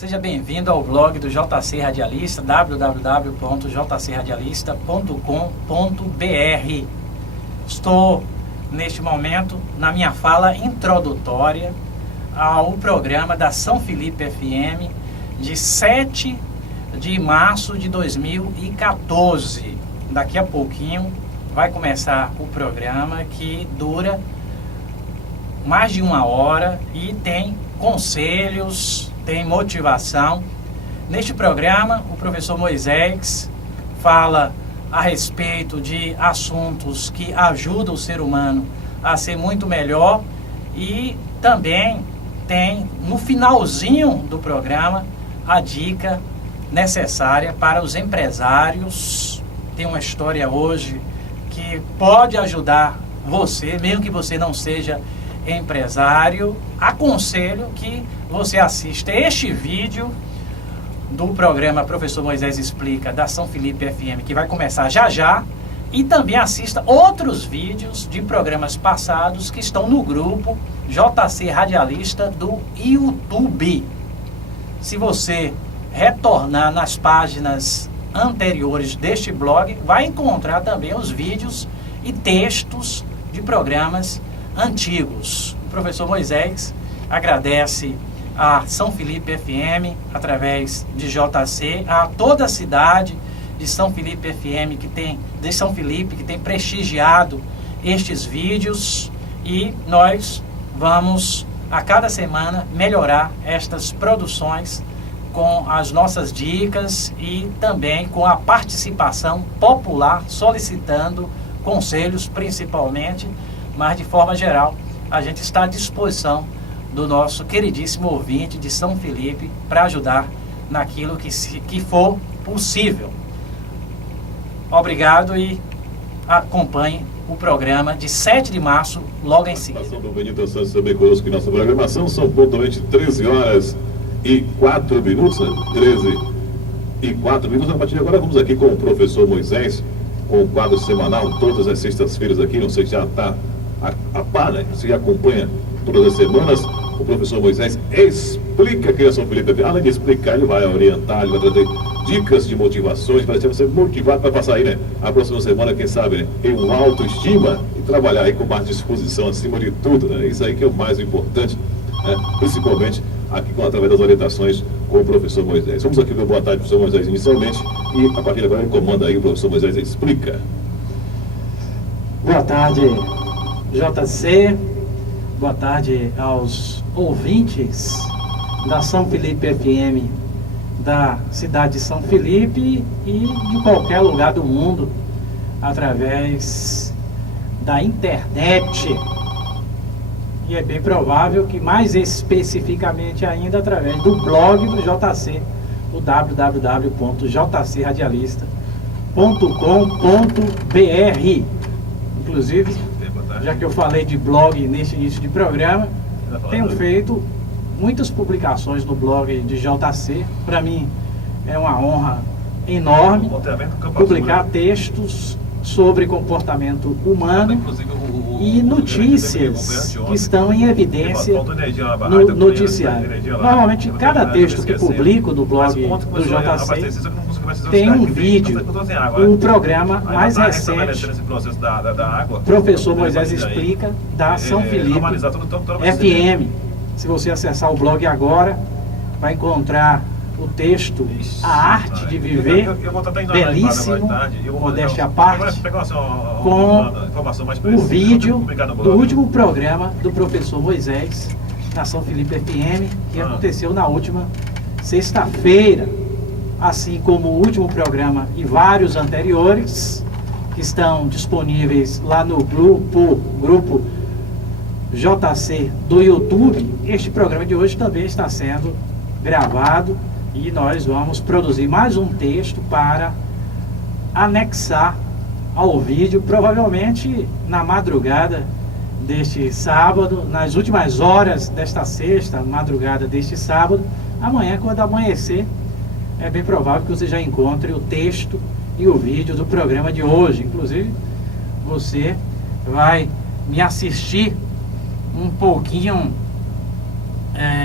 Seja bem-vindo ao blog do JC Radialista, www.jcradialista.com.br. Estou, neste momento, na minha fala introdutória ao programa da São Felipe FM de 7 de março de 2014. Daqui a pouquinho vai começar o programa que dura mais de 1 hora e tem conselhos, tem motivação. Neste programa, o professor Moisés fala a respeito de assuntos que ajudam o ser humano a ser muito melhor e também tem, no finalzinho do programa, a dica necessária para os empresários. Tem uma história hoje que pode ajudar você, mesmo que você não seja empresário. Aconselho que você assista este vídeo do programa Professor Moisés Explica, da São Felipe FM, que vai começar já já, e também assista outros vídeos de programas passados que estão no grupo JC Radialista do YouTube. Se você retornar nas páginas anteriores deste blog, vai encontrar também os vídeos e textos de programas antigos. O professor Moisés agradece a São Felipe FM, através de JC, a toda a cidade de São Felipe FM, que tem prestigiado estes vídeos, e nós vamos a cada semana melhorar estas produções com as nossas dicas e também com a participação popular, solicitando conselhos principalmente, mas de forma geral a gente está à disposição do nosso queridíssimo ouvinte de São Felipe para ajudar naquilo que for possível. Obrigado e acompanhe o programa de 7 de março, logo em seguida. A do Benito Santos também conosco em nossa programação. São pontualmente 13 horas e 4 minutos, 13 e 4 minutos. A partir de agora vamos aqui com o professor Moisés, com o quadro semanal, todas as sextas-feiras aqui. Não sei se já está a par, né? Você já acompanha todas as semanas. O professor Moisés explica a criação Felipe. Além de explicar, ele vai orientar, ele vai trazer dicas de motivações para você motivado para passar aí, né? A próxima semana, quem sabe, né? Em uma autoestima e trabalhar aí com mais disposição acima de tudo, né? Isso aí que é o mais importante, né? Principalmente aqui através das orientações com o professor Moisés. Vamos aqui ver boa tarde, professor Moisés, inicialmente, e a partir de agora ele comanda aí, o professor Moisés explica. Boa tarde, JC. Boa tarde aos ouvintes da São Felipe FM, da cidade de São Felipe e de qualquer lugar do mundo, através da internet. E é bem provável que, mais especificamente ainda, através do blog do JC, o www.jcradialista.com.br. Inclusive, já que eu falei de blog neste início de programa, tenho feito muitas publicações no blog de JC. Para mim é uma honra enorme publicar textos sobre comportamento humano e notícias que estão em evidência no noticiário. Normalmente, cada texto que publico no blog do JC tem um vídeo. O programa mais recente, Professor Moisés Explica, da São Felipe FM. Se você acessar o blog agora, vai encontrar o texto A Arte de Viver, belíssimo, modéstia à parte, com o vídeo do último programa do professor Moisés na São Felipe FM, que aconteceu na última sexta-feira, assim como o último programa e vários anteriores, que estão disponíveis lá no grupo JC do YouTube. Este programa de hoje também está sendo gravado e nós vamos produzir mais um texto para anexar ao vídeo, provavelmente na madrugada deste sábado, nas últimas horas desta sexta, madrugada deste sábado. Amanhã, quando amanhecer, é bem provável que você já encontre o texto e o vídeo do programa de hoje. Inclusive, você vai me assistir um pouquinho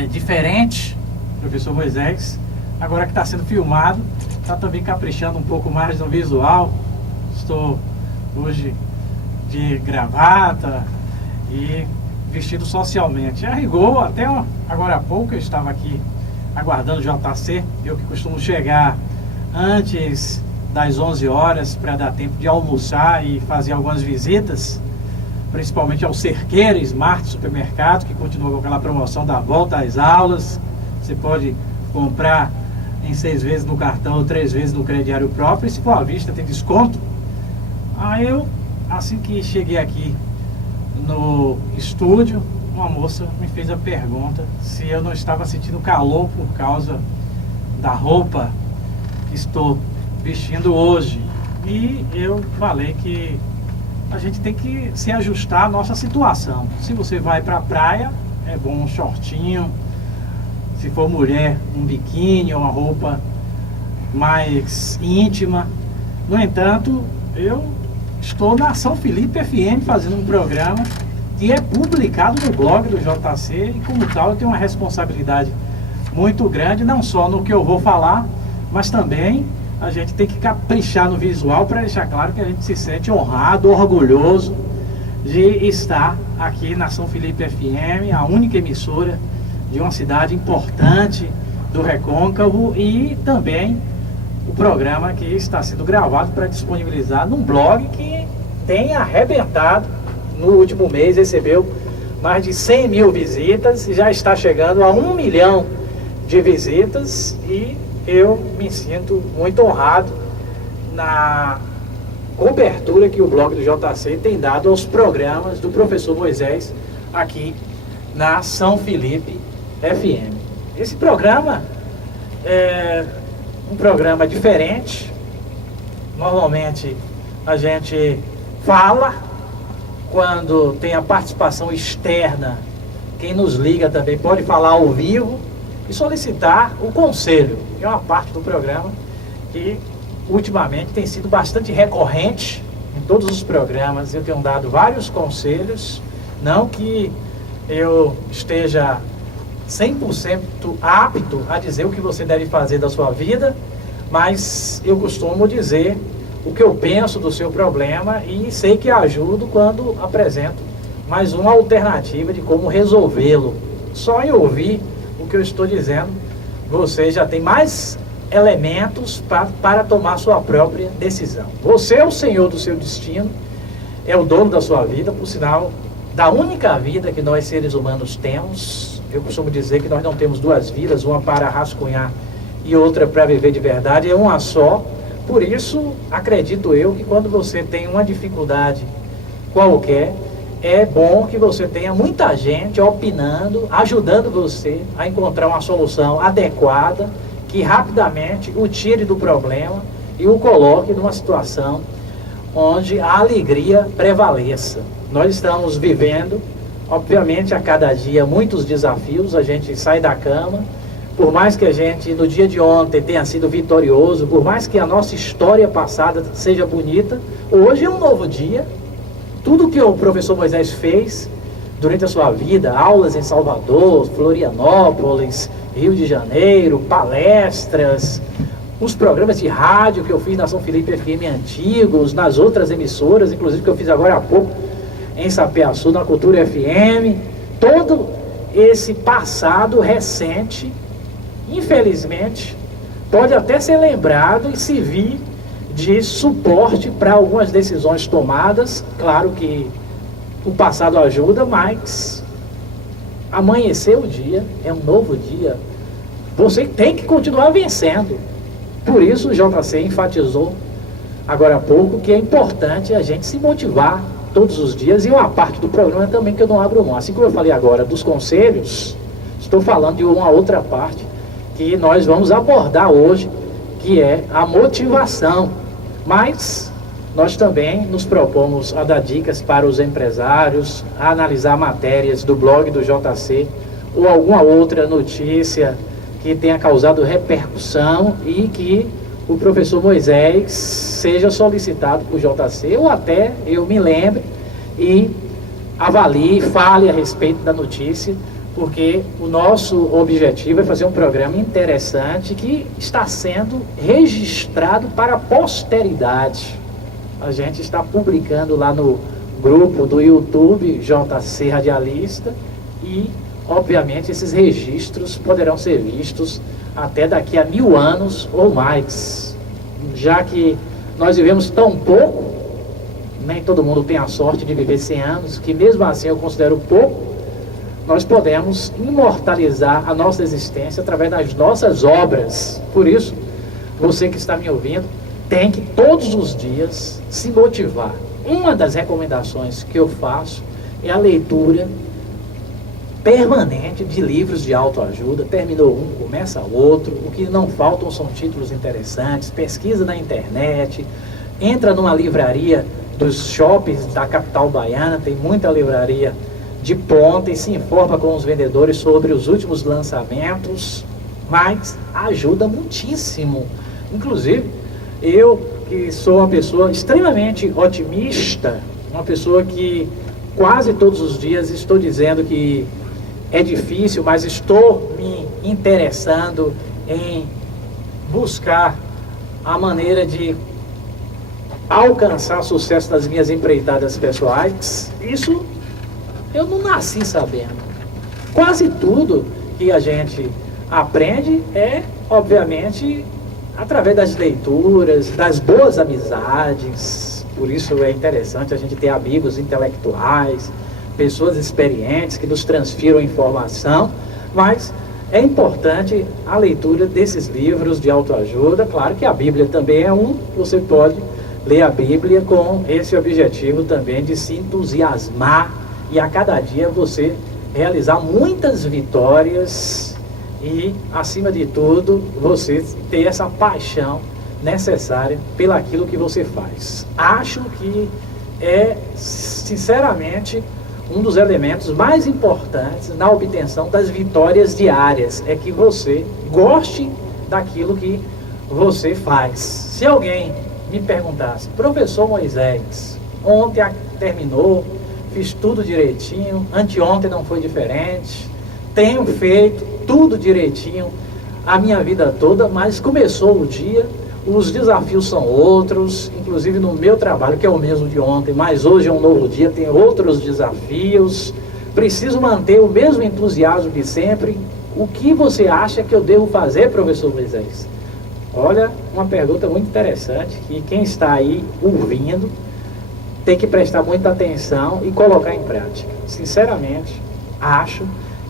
diferente professor Moisés, agora que está sendo filmado, está também caprichando um pouco mais no visual. Estou hoje de gravata e vestido socialmente. A rigor, até agora há pouco eu estava aqui aguardando o JC, eu que costumo chegar antes das 11 horas para dar tempo de almoçar e fazer algumas visitas, principalmente ao Cerqueira Smart Supermercado, que continua com aquela promoção da volta às aulas. Você pode comprar em 6 vezes no cartão ou 3 vezes no crediário próprio, e se for à vista tem desconto. Aí eu, assim que cheguei aqui no estúdio, uma moça me fez a pergunta se eu não estava sentindo calor por causa da roupa que estou vestindo hoje. E eu falei que a gente tem que se ajustar à nossa situação. Se você vai para a praia, é bom um shortinho. Se for mulher, um biquíni ou uma roupa mais íntima. No entanto, eu estou na São Felipe FM fazendo um programa que é publicado no blog do JC, e como tal eu tenho uma responsabilidade muito grande, não só no que eu vou falar, mas também a gente tem que caprichar no visual para deixar claro que a gente se sente honrado, orgulhoso de estar aqui na São Felipe FM, a única emissora de uma cidade importante do Recôncavo, e também o programa que está sendo gravado para disponibilizar num blog que tem arrebentado. No último mês recebeu mais de 100 mil visitas e já está chegando a 1 milhão de visitas, e eu me sinto muito honrado na cobertura que o blog do JC tem dado aos programas do professor Moisés aqui na São Felipe FM. Esse programa é um programa diferente. Normalmente a gente fala, quando tem a participação externa, quem nos liga também pode falar ao vivo e solicitar o conselho, que é uma parte do programa que ultimamente tem sido bastante recorrente em todos os programas. Eu tenho dado vários conselhos, não que eu esteja 100% apto a dizer o que você deve fazer da sua vida, mas eu costumo dizer o que eu penso do seu problema e sei que ajudo quando apresento mais uma alternativa de como resolvê-lo. Só em ouvir o que eu estou dizendo, você já tem mais elementos para tomar sua própria decisão. Você é o senhor do seu destino, é o dono da sua vida, por sinal, da única vida que nós seres humanos temos. Eu costumo dizer que nós não temos 2 vidas, uma para rascunhar e outra para viver de verdade, é uma só. Por isso, acredito eu que quando você tem uma dificuldade qualquer, é bom que você tenha muita gente opinando, ajudando você a encontrar uma solução adequada, que rapidamente o tire do problema e o coloque numa situação onde a alegria prevaleça. Nós estamos vivendo, obviamente, a cada dia muitos desafios. A gente sai da cama, por mais que a gente no dia de ontem tenha sido vitorioso, por mais que a nossa história passada seja bonita, hoje é um novo dia. Tudo que o professor Moisés fez durante a sua vida, aulas em Salvador, Florianópolis, Rio de Janeiro, palestras, os programas de rádio que eu fiz na São Felipe FM antigos, nas outras emissoras, inclusive que eu fiz agora há pouco em Sapeaçu, na Cultura FM, todo esse passado recente, infelizmente, pode até ser lembrado e servir de suporte para algumas decisões tomadas. Claro que o passado ajuda, mas amanhecer o dia, é um novo dia. Você tem que continuar vencendo. Por isso o JC enfatizou agora há pouco que é importante a gente se motivar todos os dias, e uma parte do programa também que eu não abro mão. Assim como eu falei agora dos conselhos, estou falando de uma outra parte que nós vamos abordar hoje, que é a motivação. Mas nós também nos propomos a dar dicas para os empresários, a analisar matérias do blog do JC ou alguma outra notícia que tenha causado repercussão e que o professor Moisés seja solicitado por JC, ou até eu me lembre e avalie, fale a respeito da notícia, porque o nosso objetivo é fazer um programa interessante que está sendo registrado para a posteridade. A gente está publicando lá no grupo do YouTube JC Radialista e, obviamente, esses registros poderão ser vistos até daqui a 1000 anos ou mais, já que nós vivemos tão pouco, nem todo mundo tem a sorte de viver 100 anos, que mesmo assim eu considero pouco. Nós podemos imortalizar a nossa existência através das nossas obras. Por isso, você que está me ouvindo, tem que todos os dias se motivar. Uma das recomendações que eu faço é a leitura permanente de livros de autoajuda. Terminou um, começa outro. O que não faltam são títulos interessantes. Pesquisa na internet, entra numa livraria dos shoppings da capital baiana, tem muita livraria de ponta, e se informa com os vendedores sobre os últimos lançamentos, mas ajuda muitíssimo. Inclusive, eu que sou uma pessoa extremamente otimista, uma pessoa que quase todos os dias estou dizendo que é difícil, mas estou me interessando em buscar a maneira de alcançar sucesso nas minhas empreitadas pessoais. Isso eu não nasci sabendo. Quase tudo que a gente aprende é, obviamente, através das leituras, das boas amizades. Por isso é interessante a gente ter amigos intelectuais, pessoas experientes que nos transfiram informação, mas é importante a leitura desses livros de autoajuda. Claro que a Bíblia também é um, você pode ler a Bíblia com esse objetivo também de se entusiasmar e a cada dia você realizar muitas vitórias e, acima de tudo, você ter essa paixão necessária pelaquilo que você faz. Acho que é, sinceramente, um dos elementos mais importantes na obtenção das vitórias diárias, é que você goste daquilo que você faz. Se alguém me perguntasse: professor Moisés, ontem terminou, fiz tudo direitinho, anteontem não foi diferente, tenho feito tudo direitinho a minha vida toda, mas começou o dia, os desafios são outros, inclusive no meu trabalho, que é o mesmo de ontem, mas hoje é um novo dia, tem outros desafios, preciso manter o mesmo entusiasmo de sempre. O que você acha que eu devo fazer, professor Moisés? Olha, uma pergunta muito interessante, que quem está aí ouvindo tem que prestar muita atenção e colocar em prática. Sinceramente, acho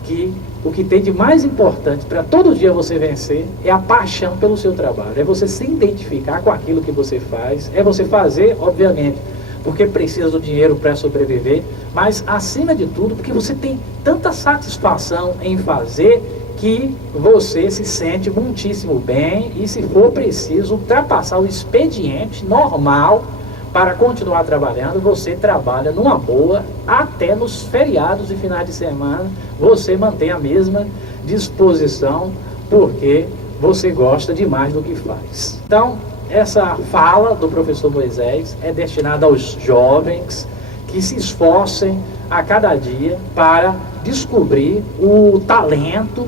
que o que tem de mais importante para todo dia você vencer é a paixão pelo seu trabalho, é você se identificar com aquilo que você faz, é você fazer, obviamente, porque precisa do dinheiro para sobreviver, mas acima de tudo, porque você tem tanta satisfação em fazer que você se sente muitíssimo bem, e se for preciso ultrapassar o expediente normal para continuar trabalhando, você trabalha numa boa, até nos feriados e finais de semana, você mantém a mesma disposição, porque você gosta demais do que faz. Então, essa fala do professor Moisés é destinada aos jovens que se esforcem a cada dia para descobrir o talento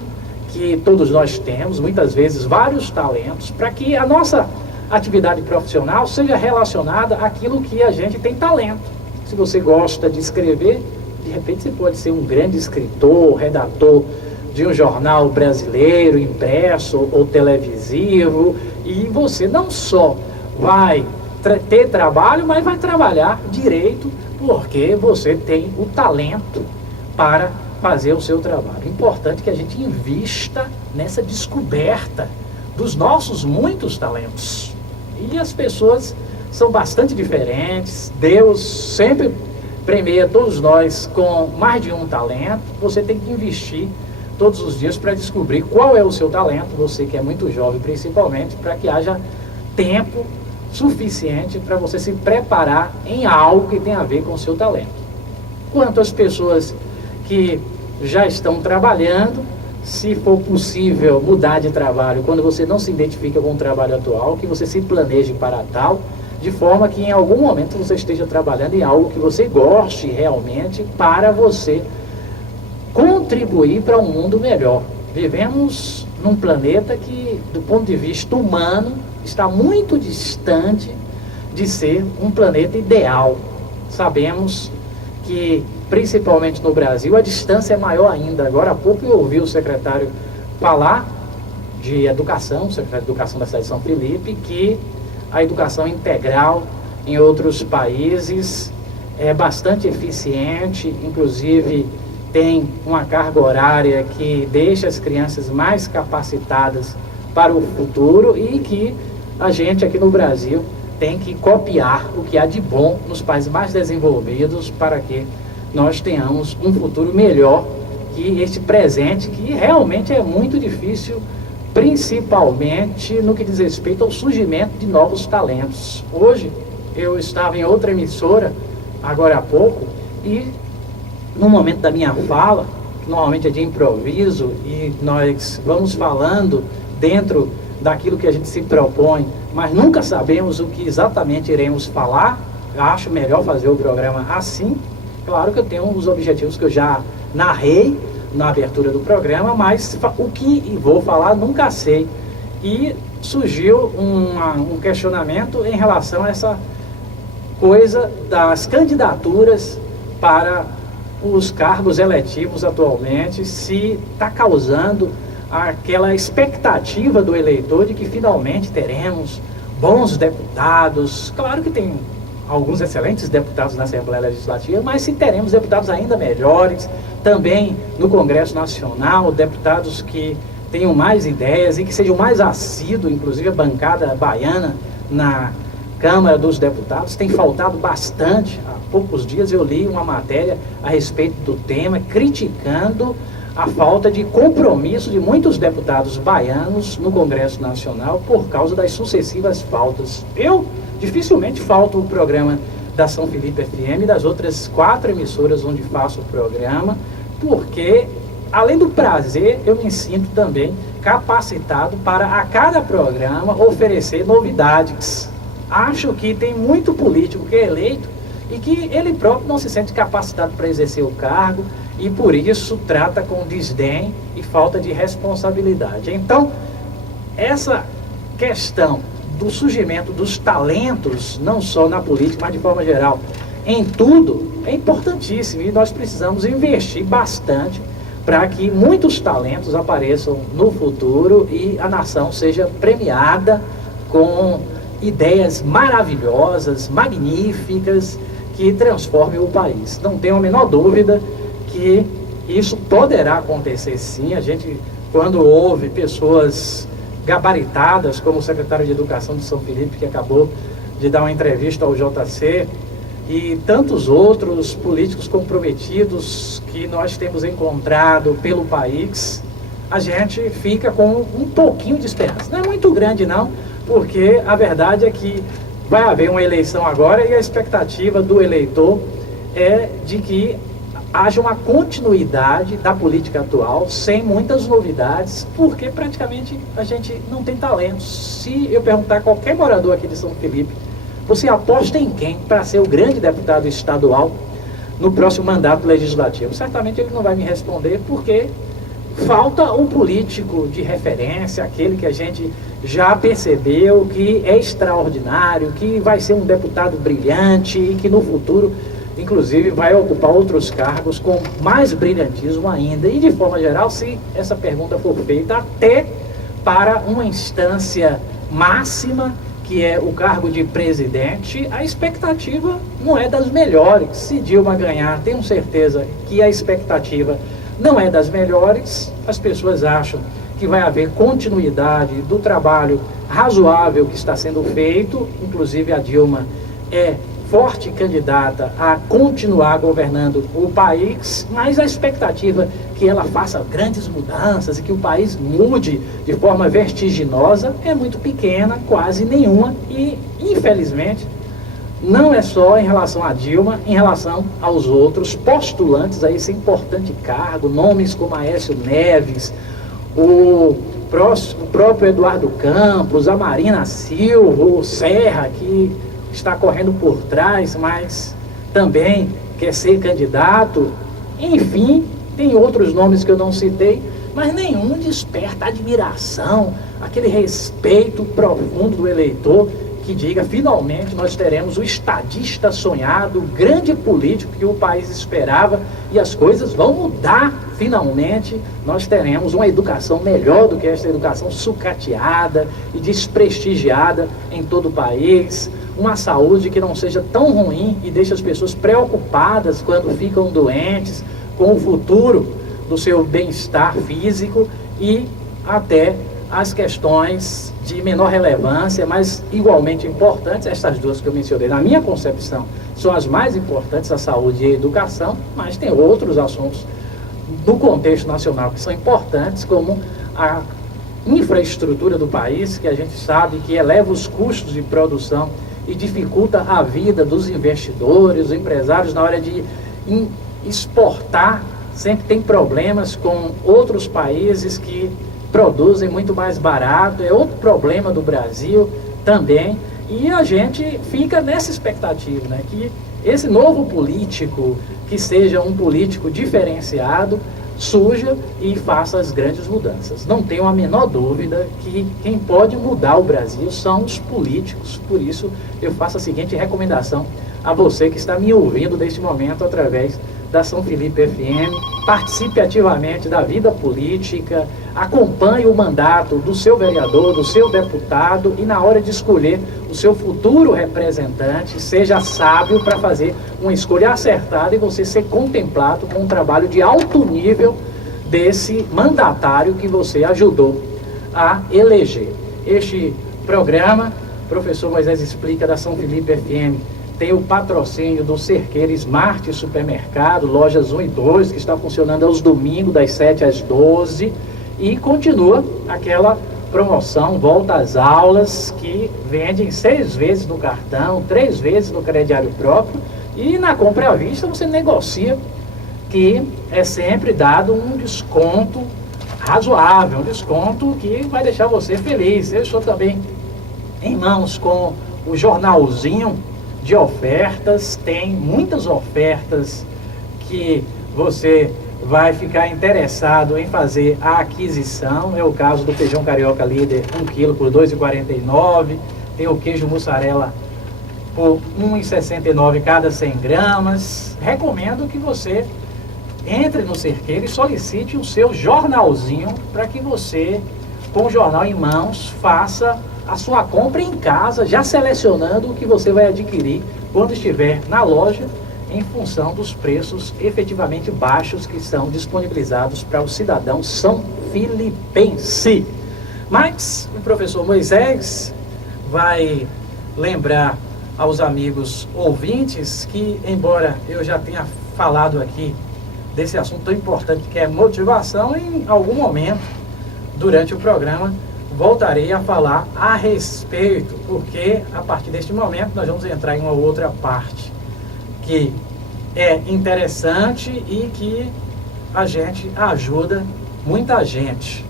que todos nós temos, muitas vezes vários talentos, para que a nossa atividade profissional seja relacionada àquilo que a gente tem talento. Se você gosta de escrever, de repente você pode ser um grande escritor, redator de um jornal brasileiro, impresso ou televisivo, e você não só vai ter trabalho, mas vai trabalhar direito, porque você tem o talento para fazer o seu trabalho. Importante que a gente invista nessa descoberta dos nossos muitos talentos. E as pessoas são bastante diferentes. Deus sempre premia todos nós com mais de um talento. Você tem que investir todos os dias para descobrir qual é o seu talento, você que é muito jovem principalmente, para que haja tempo suficiente para você se preparar em algo que tem a ver com o seu talento. Quanto às pessoas que já estão trabalhando, se for possível mudar de trabalho quando você não se identifica com o trabalho atual, que você se planeje para tal, de forma que em algum momento você esteja trabalhando em algo que você goste realmente, para você contribuir para um mundo melhor. Vivemos num planeta que, do ponto de vista humano, está muito distante de ser um planeta ideal. Sabemos que, principalmente no Brasil, a distância é maior ainda. Agora há pouco eu ouvi o secretário falar de educação, o secretário de Educação da cidade de São Felipe, que a educação integral em outros países é bastante eficiente, inclusive tem uma carga horária que deixa as crianças mais capacitadas para o futuro e que a gente aqui no Brasil tem que copiar o que há de bom nos países mais desenvolvidos para que nós tenhamos um futuro melhor que este presente, que realmente é muito difícil, principalmente no que diz respeito ao surgimento de novos talentos. Hoje eu estava em outra emissora, agora há pouco, e no momento da minha fala, que normalmente é de improviso, e nós vamos falando dentro daquilo que a gente se propõe, mas nunca sabemos o que exatamente iremos falar. Eu acho melhor fazer o programa assim. Claro que eu tenho os objetivos que eu já narrei na abertura do programa, mas o que vou falar nunca sei. E surgiu um questionamento em relação a essa coisa das candidaturas para os cargos eletivos atualmente, se está causando aquela expectativa do eleitor de que finalmente teremos bons deputados. Claro que tem alguns excelentes deputados na Assembleia Legislativa, mas se teremos deputados ainda melhores, também no Congresso Nacional, deputados que tenham mais ideias e que sejam mais assíduos, inclusive a bancada baiana na Câmara dos Deputados tem faltado bastante. Há poucos dias eu li uma matéria a respeito do tema, criticando a falta de compromisso de muitos deputados baianos no Congresso Nacional por causa das sucessivas faltas. Eu dificilmente falto o programa da São Felipe FM e das outras 4 emissoras onde faço o programa, porque, além do prazer, eu me sinto também capacitado para, a cada programa, oferecer novidades. Acho que tem muito político que é eleito e que ele próprio não se sente capacitado para exercer o cargo e, por isso, trata com desdém e falta de responsabilidade. Então, essa questão do surgimento dos talentos, não só na política, mas de forma geral, em tudo, é importantíssimo e nós precisamos investir bastante para que muitos talentos apareçam no futuro e a nação seja premiada com ideias maravilhosas, magníficas, que transformem o país. Não tenho a menor dúvida que isso poderá acontecer sim. A gente, quando houve pessoas gabaritadas, como o secretário de Educação de São Felipe, que acabou de dar uma entrevista ao JC, e tantos outros políticos comprometidos que nós temos encontrado pelo país, a gente fica com um pouquinho de esperança. Não é muito grande não, porque a verdade é que vai haver uma eleição agora e a expectativa do eleitor é de que haja uma continuidade da política atual, sem muitas novidades, porque praticamente a gente não tem talento. Se eu perguntar a qualquer morador aqui de São Felipe, você aposta em quem para ser o grande deputado estadual no próximo mandato legislativo? Certamente ele não vai me responder, porque falta um político de referência, aquele que a gente já percebeu que é extraordinário, que vai ser um deputado brilhante e que no futuro, inclusive, vai ocupar outros cargos com mais brilhantismo ainda. E, de forma geral, se essa pergunta for feita até para uma instância máxima, que é o cargo de presidente, a expectativa não é das melhores. Se Dilma ganhar, tenho certeza que a expectativa não é das melhores. As pessoas acham que vai haver continuidade do trabalho razoável que está sendo feito, inclusive a Dilma é forte candidata a continuar governando o país, mas a expectativa que ela faça grandes mudanças e que o país mude de forma vertiginosa é muito pequena, quase nenhuma, e infelizmente não é só em relação a Dilma, em relação aos outros postulantes a esse importante cargo, nomes como Aécio Neves, o próprio Eduardo Campos, a Marina Silva, o Serra, que está correndo por trás, mas também quer ser candidato. Enfim, tem outros nomes que eu não citei, mas nenhum desperta admiração, aquele respeito profundo do eleitor que diga, finalmente nós teremos o estadista sonhado, o grande político que o país esperava e as coisas vão mudar, finalmente nós teremos uma educação melhor do que esta educação sucateada e desprestigiada em todo o país, uma saúde que não seja tão ruim e deixe as pessoas preocupadas quando ficam doentes com o futuro do seu bem-estar físico e até as questões de menor relevância, mas igualmente importantes, estas duas que eu mencionei, na minha concepção, são as mais importantes, a saúde e a educação, mas tem outros assuntos do contexto nacional que são importantes, como a infraestrutura do país, que a gente sabe que eleva os custos de produção e dificulta a vida dos investidores, dos empresários na hora de exportar, sempre tem problemas com outros países que produzem muito mais barato, é outro problema do Brasil também, e a gente fica nessa expectativa, né, que esse novo político, que seja um político diferenciado, surja e faça as grandes mudanças. Não tenho a menor dúvida que quem pode mudar o Brasil são os políticos, por isso eu faço a seguinte recomendação a você que está me ouvindo neste momento através da São Felipe FM, participe ativamente da vida política, acompanhe o mandato do seu vereador, do seu deputado e na hora de escolher o seu futuro representante, seja sábio para fazer uma escolha acertada e você ser contemplado com um trabalho de alto nível desse mandatário que você ajudou a eleger. Este programa, Professor Moisés Explica, da São Felipe FM, tem o patrocínio do Cerqueira Smart Supermercado, lojas 1 e 2, que está funcionando aos domingos, das 7 às 12. E continua aquela promoção, volta às aulas, que vendem 6 vezes no cartão, 3 vezes no crediário próprio. E na compra à vista você negocia, que é sempre dado um desconto razoável, um desconto que vai deixar você feliz. Eu estou também em mãos com o jornalzinho de ofertas, tem muitas ofertas que você vai ficar interessado em fazer a aquisição. É o caso do feijão carioca líder, 1 kg por R$ 2,49, tem o queijo mussarela por R$ 1,69 cada 100 gramas. Recomendo que você entre no Cerqueiro e solicite o seu jornalzinho para que você, com o jornal em mãos, faça a sua compra em casa, já selecionando o que você vai adquirir quando estiver na loja, em função dos preços efetivamente baixos que são disponibilizados para o cidadão são filipense. Mas o professor Moisés vai lembrar aos amigos ouvintes que, embora eu já tenha falado aqui desse assunto tão importante que é motivação, em algum momento durante o programa voltarei a falar a respeito, porque a partir deste momento nós vamos entrar em uma outra parte que é interessante e que a gente ajuda muita gente.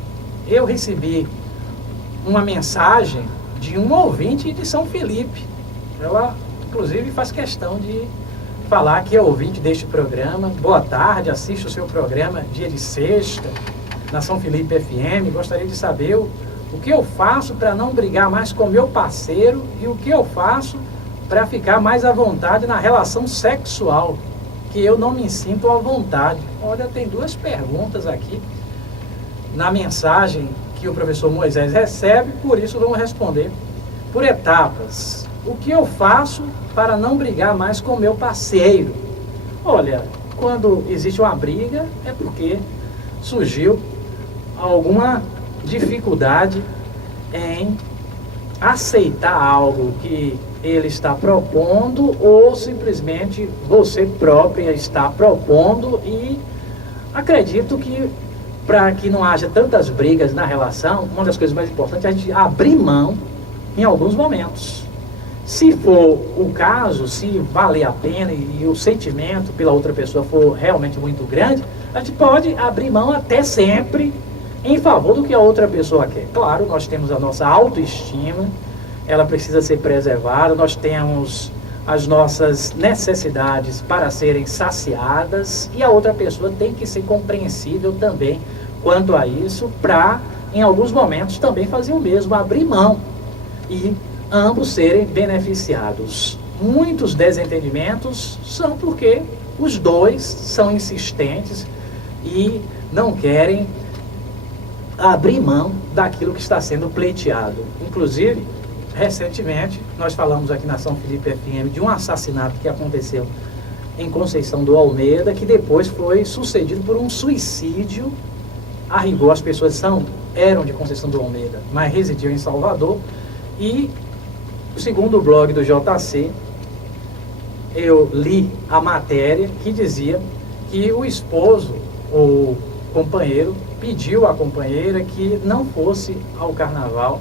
Eu recebi uma mensagem de um ouvinte de São Felipe. Ela, inclusive, faz questão de falar que é ouvinte deste programa. Boa tarde, assiste o seu programa dia de sexta na São Felipe FM. Gostaria de saber o que eu faço para não brigar mais com meu parceiro e o que eu faço para ficar mais à vontade na relação sexual, que eu não me sinto à vontade. Olha, tem 2 perguntas aqui na mensagem que o professor Moisés recebe, por isso vamos responder por etapas. O que eu faço para não brigar mais com meu parceiro? Olha, quando existe uma briga é porque surgiu alguma dificuldade em aceitar algo que ele está propondo ou simplesmente você própria está propondo, e acredito que para que não haja tantas brigas na relação, uma das coisas mais importantes é a gente abrir mão em alguns momentos. Se for o caso, se valer a pena e o sentimento pela outra pessoa for realmente muito grande, a gente pode abrir mão até sempre em favor do que a outra pessoa quer. Claro, nós temos a nossa autoestima, ela precisa ser preservada, nós temos as nossas necessidades para serem saciadas, e a outra pessoa tem que ser compreensível também quanto a isso, para, em alguns momentos, também fazer o mesmo, abrir mão e ambos serem beneficiados. Muitos desentendimentos são porque os dois são insistentes e não querem abrir mão daquilo que está sendo pleiteado. Inclusive, recentemente, nós falamos aqui na São Felipe FM de um assassinato que aconteceu em Conceição do Almeida, que depois foi sucedido por um suicídio. A rigor, as pessoas eram de Conceição do Almeida, mas residiam em Salvador. E, segundo o blog do JC, eu li a matéria que dizia que o esposo, ou companheiro, pediu à companheira que não fosse ao carnaval.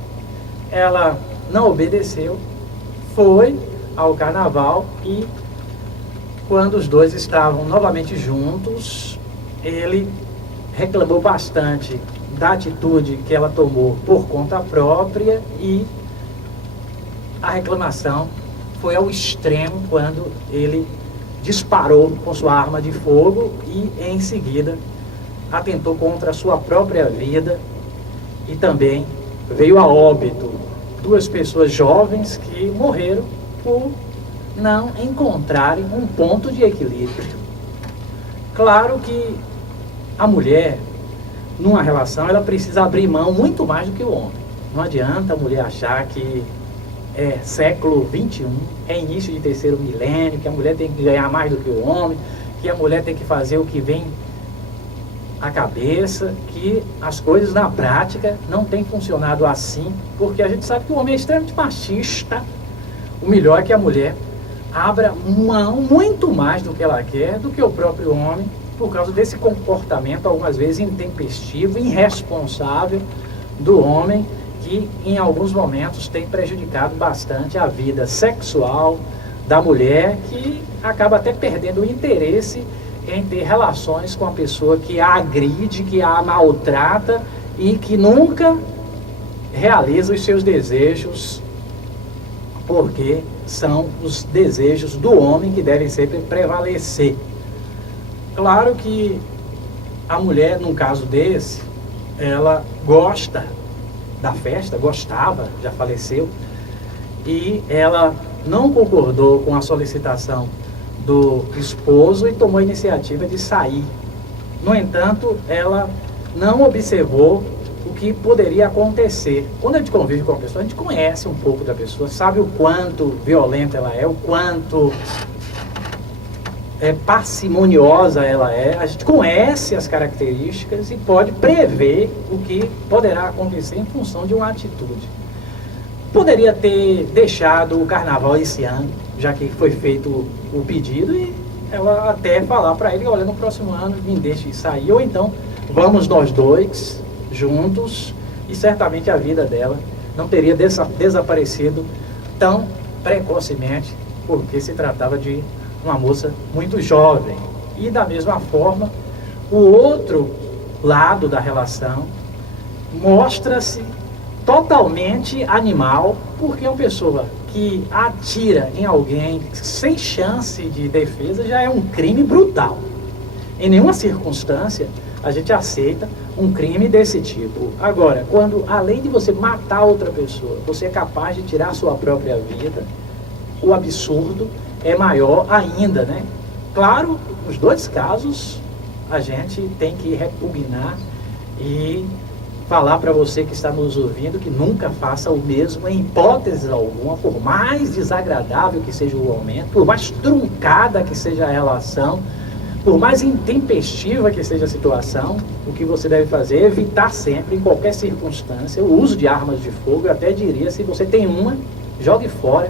Ela não obedeceu, foi ao carnaval e, quando os dois estavam novamente juntos, ele reclamou bastante da atitude que ela tomou por conta própria, e a reclamação foi ao extremo quando ele disparou com sua arma de fogo e, em seguida, atentou contra a sua própria vida e também veio a óbito 2 pessoas jovens que morreram por não encontrarem um ponto de equilíbrio. Claro que a mulher, numa relação, ela precisa abrir mão muito mais do que o homem. Não adianta a mulher achar que é século XXI, é início de 3º milênio, que a mulher tem que ganhar mais do que o homem, que a mulher tem que fazer o que vem à cabeça, que as coisas na prática não têm funcionado assim, porque a gente sabe que o homem é extremamente machista. O melhor é que a mulher abra mão muito mais do que ela quer do que o próprio homem, por causa desse comportamento, algumas vezes intempestivo, irresponsável do homem, que em alguns momentos tem prejudicado bastante a vida sexual da mulher, que acaba até perdendo o interesse em ter relações com a pessoa que a agride, que a maltrata e que nunca realiza os seus desejos, porque são os desejos do homem que devem sempre prevalecer. Claro que a mulher, num caso desse, ela gosta da festa, gostava, já faleceu, e ela não concordou com a solicitação do esposo e tomou a iniciativa de sair. No entanto, ela não observou o que poderia acontecer. Quando a gente convive com a pessoa, a gente conhece um pouco da pessoa, sabe o quanto violenta ela é, o quanto parcimoniosa ela é. A gente conhece as características e pode prever o que poderá acontecer em função de uma atitude. Poderia ter deixado o carnaval esse ano, já que foi feito o pedido, e ela até falar para ele: olha, no próximo ano me deixe sair, ou então vamos nós dois juntos, e certamente a vida dela não teria desaparecido tão precocemente, porque se tratava de uma moça muito jovem. E da mesma forma, o outro lado da relação mostra-se totalmente animal, porque uma pessoa que atira em alguém sem chance de defesa já é um crime brutal. Em nenhuma circunstância a gente aceita um crime desse tipo. Agora, quando além de você matar outra pessoa, você é capaz de tirar sua própria vida, o absurdo é maior ainda, né? Claro, nos 2 casos a gente tem que repugnar e falar para você que está nos ouvindo que nunca faça o mesmo, em hipótese alguma, por mais desagradável que seja o momento, por mais truncada que seja a relação, por mais intempestiva que seja a situação. O que você deve fazer é evitar sempre, em qualquer circunstância, o uso de armas de fogo. Eu até diria, se você tem uma, jogue fora,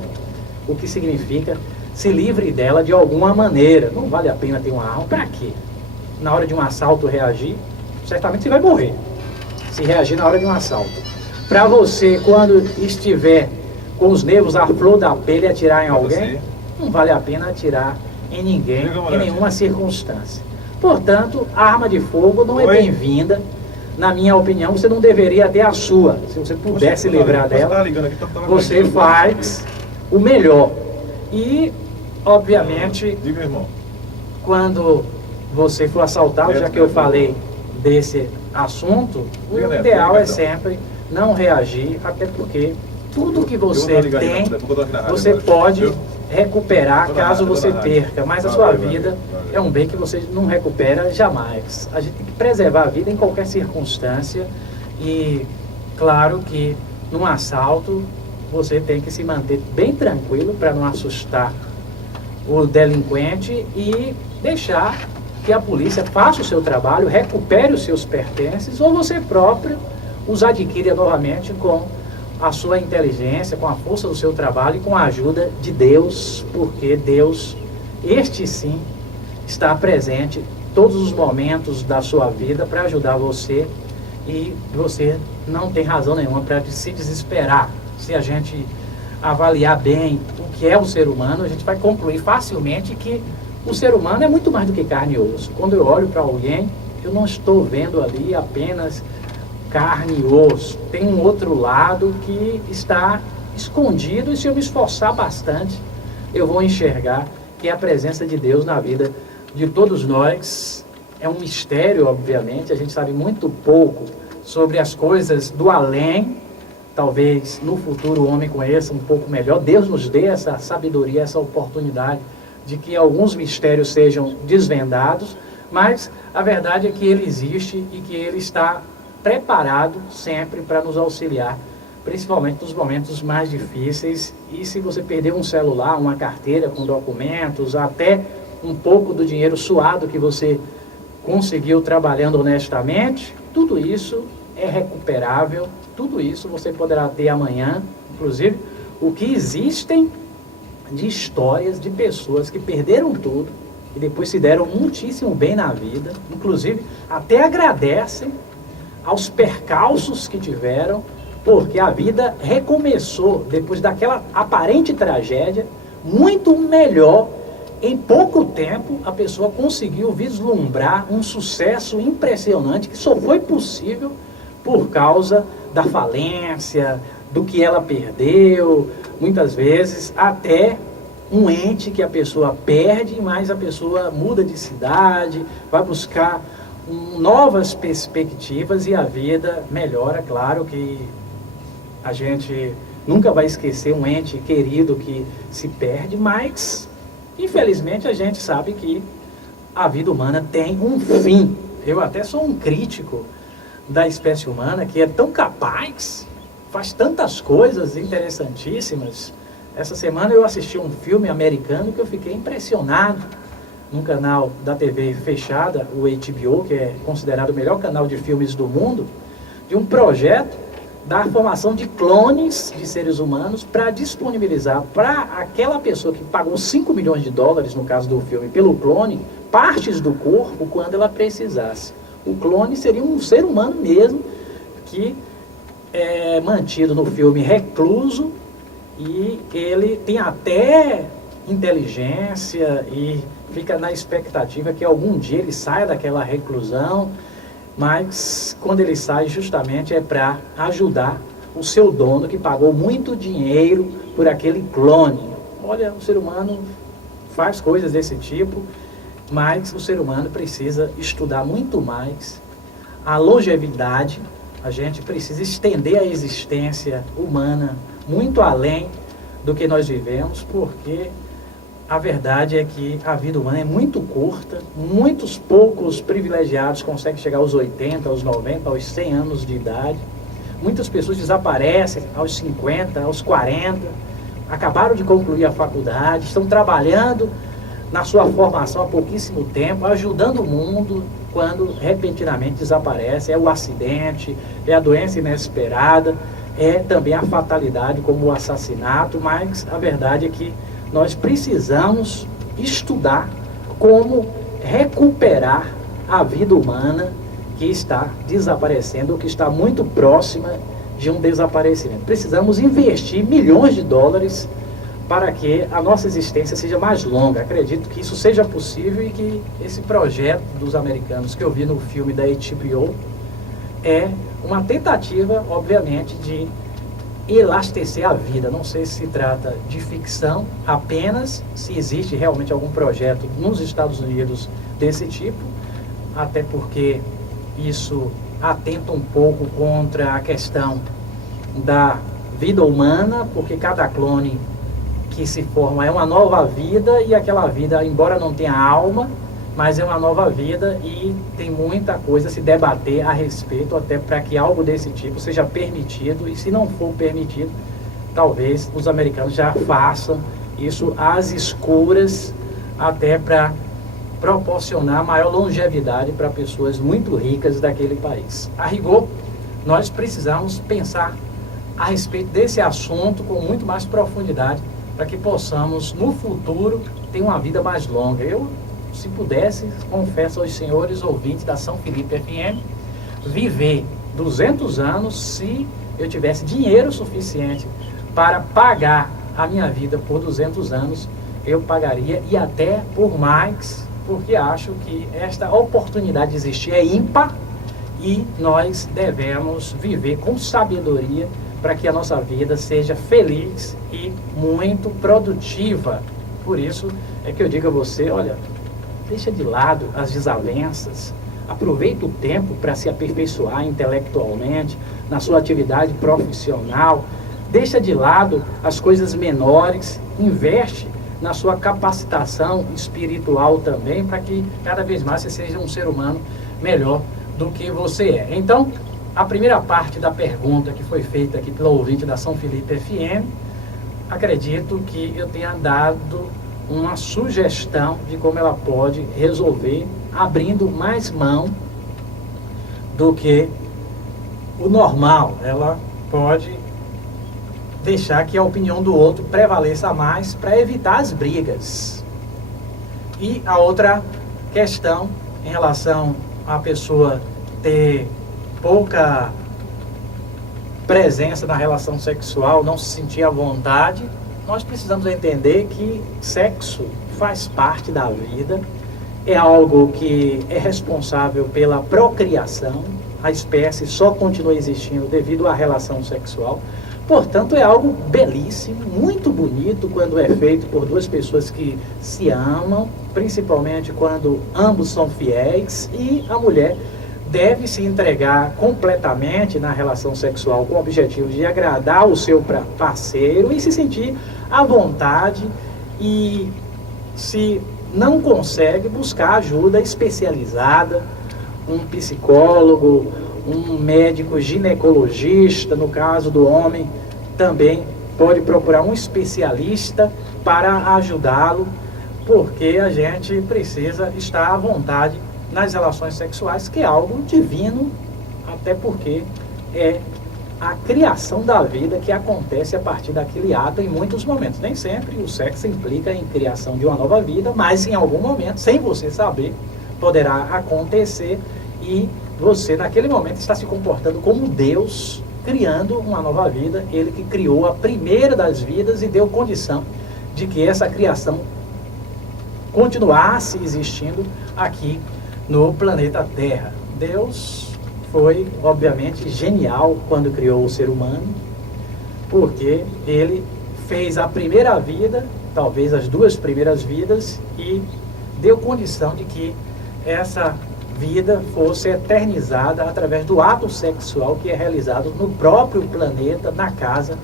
o que significa se livre dela de alguma maneira. Não vale a pena ter uma arma. Para quê? Na hora de um assalto reagir, certamente você vai morrer se reagir na hora de um assalto. Para você, quando estiver com os nervos à flor da pele, atirar em alguém, não vale a pena atirar em ninguém, em nenhuma circunstância. Portanto, a arma de fogo não é bem-vinda. Na minha opinião, você não deveria ter a sua. Se você pudesse livrar dela, você faz o melhor. E obviamente, diga, irmão, quando você for assaltado, já que eu falei desse assunto, o ideal é sempre não reagir, até porque tudo que você tem, você pode recuperar caso você perca, mas a sua vida é um bem que você não recupera jamais. A gente tem que preservar a vida em qualquer circunstância e, claro que num assalto você tem que se manter bem tranquilo para não assustar o delinquente e deixar que a polícia faça o seu trabalho, recupere os seus pertences, ou você próprio os adquira novamente com a sua inteligência, com a força do seu trabalho e com a ajuda de Deus, porque Deus, este sim, está presente em todos os momentos da sua vida para ajudar você, e você não tem razão nenhuma para se desesperar. Se a gente avaliar bem o que é o ser humano, a gente vai concluir facilmente que o ser humano é muito mais do que carne e osso. Quando eu olho para alguém, eu não estou vendo ali apenas carne e osso. Tem um outro lado que está escondido, e se eu me esforçar bastante, eu vou enxergar que é a presença de Deus na vida de todos nós. É um mistério, obviamente, a gente sabe muito pouco sobre as coisas do além. Talvez no futuro o homem conheça um pouco melhor. Deus nos dê essa sabedoria, essa oportunidade de que alguns mistérios sejam desvendados, mas a verdade é que ele existe e que ele está preparado sempre para nos auxiliar, principalmente nos momentos mais difíceis. E se você perder um celular, uma carteira com documentos, até um pouco do dinheiro suado que você conseguiu trabalhando honestamente, tudo isso é recuperável, tudo isso você poderá ter amanhã. Inclusive, o que existem de histórias de pessoas que perderam tudo e depois se deram muitíssimo bem na vida, inclusive até agradecem aos percalços que tiveram, porque a vida recomeçou depois daquela aparente tragédia, muito melhor. Em pouco tempo a pessoa conseguiu vislumbrar um sucesso impressionante que só foi possível por causa da falência, do que ela perdeu, muitas vezes até um ente que a pessoa perde, mas a pessoa muda de cidade, vai buscar novas perspectivas e a vida melhora. Claro que a gente nunca vai esquecer um ente querido que se perde, mas infelizmente a gente sabe que a vida humana tem um fim. Eu até sou um crítico da espécie humana, que é tão capaz, faz tantas coisas interessantíssimas. Essa semana eu assisti um filme americano que eu fiquei impressionado, num canal da TV fechada, o HBO, que é considerado o melhor canal de filmes do mundo, de um projeto da formação de clones de seres humanos para disponibilizar para aquela pessoa que pagou $5 milhões, no caso do filme, pelo clone, partes do corpo quando ela precisasse. O clone seria um ser humano mesmo, que é mantido no filme recluso, e ele tem até inteligência e fica na expectativa que algum dia ele saia daquela reclusão, mas quando ele sai justamente é para ajudar o seu dono, que pagou muito dinheiro por aquele clone. Olha, o ser humano faz coisas desse tipo, mas o ser humano precisa estudar muito mais a longevidade. A gente precisa estender a existência humana muito além do que nós vivemos, porque a verdade é que a vida humana é muito curta. Muitos poucos privilegiados conseguem chegar aos 80, aos 90, aos 100 anos de idade. Muitas pessoas desaparecem aos 50, aos 40, acabaram de concluir a faculdade, estão trabalhando na sua formação há pouquíssimo tempo, ajudando o mundo, quando repentinamente desaparece. É o acidente, é a doença inesperada, é também a fatalidade, como o assassinato. Mas a verdade é que nós precisamos estudar como recuperar a vida humana que está desaparecendo, ou que está muito próxima de um desaparecimento. Precisamos investir $milhões para que a nossa existência seja mais longa. Acredito que isso seja possível e que esse projeto dos americanos que eu vi no filme da HBO é uma tentativa, obviamente, de elastecer a vida. Não sei se se trata de ficção apenas, se existe realmente algum projeto nos Estados Unidos desse tipo, até porque isso atenta um pouco contra a questão da vida humana, porque cada clone que se forma é uma nova vida, e aquela vida, embora não tenha alma, mas é uma nova vida, e tem muita coisa a se debater a respeito, até para que algo desse tipo seja permitido, e se não for permitido, talvez os americanos já façam isso às escuras, até para proporcionar maior longevidade para pessoas muito ricas daquele país. A rigor, nós precisamos pensar a respeito desse assunto com muito mais profundidade, para que possamos, no futuro, ter uma vida mais longa. Eu, se pudesse, confesso aos senhores ouvintes da São Felipe FM, viver 200 anos, se eu tivesse dinheiro suficiente para pagar a minha vida por 200 anos, eu pagaria, e até por mais, porque acho que esta oportunidade de existir é ímpar, e nós devemos viver com sabedoria para que a nossa vida seja feliz e muito produtiva. Por isso é que eu digo a você, olha, deixa de lado as desavenças, aproveita o tempo para se aperfeiçoar intelectualmente, na sua atividade profissional, deixa de lado as coisas menores, investe na sua capacitação espiritual também, para que cada vez mais você seja um ser humano melhor do que você é. Então, a primeira parte da pergunta que foi feita aqui pelo ouvinte da São Felipe FM, acredito que eu tenha dado uma sugestão de como ela pode resolver, abrindo mais mão do que o normal. Ela pode deixar que a opinião do outro prevaleça mais para evitar as brigas. E a outra questão, em relação à pessoa ter pouca presença na relação sexual, não se sentir à vontade, nós precisamos entender que sexo faz parte da vida, é algo que é responsável pela procriação, a espécie só continua existindo devido à relação sexual, portanto é algo belíssimo, muito bonito quando é feito por duas pessoas que se amam, principalmente quando ambos são fiéis, e a mulher deve se entregar completamente na relação sexual com o objetivo de agradar o seu parceiro e se sentir à vontade, e se não consegue, buscar ajuda especializada, um psicólogo, um médico ginecologista, no caso do homem, também pode procurar um especialista para ajudá-lo, porque a gente precisa estar à vontade nas relações sexuais, que é algo divino, até porque é a criação da vida que acontece a partir daquele ato em muitos momentos. Nem sempre o sexo implica em criação de uma nova vida, mas em algum momento, sem você saber, poderá acontecer, e você naquele momento está se comportando como Deus, criando uma nova vida, Ele que criou a primeira das vidas e deu condição de que essa criação continuasse existindo aqui no planeta Terra. Deus foi, obviamente, genial quando criou o ser humano, porque Ele fez a primeira vida, talvez as duas primeiras vidas, e deu condição de que essa vida fosse eternizada através do ato sexual que é realizado no próprio planeta, na casa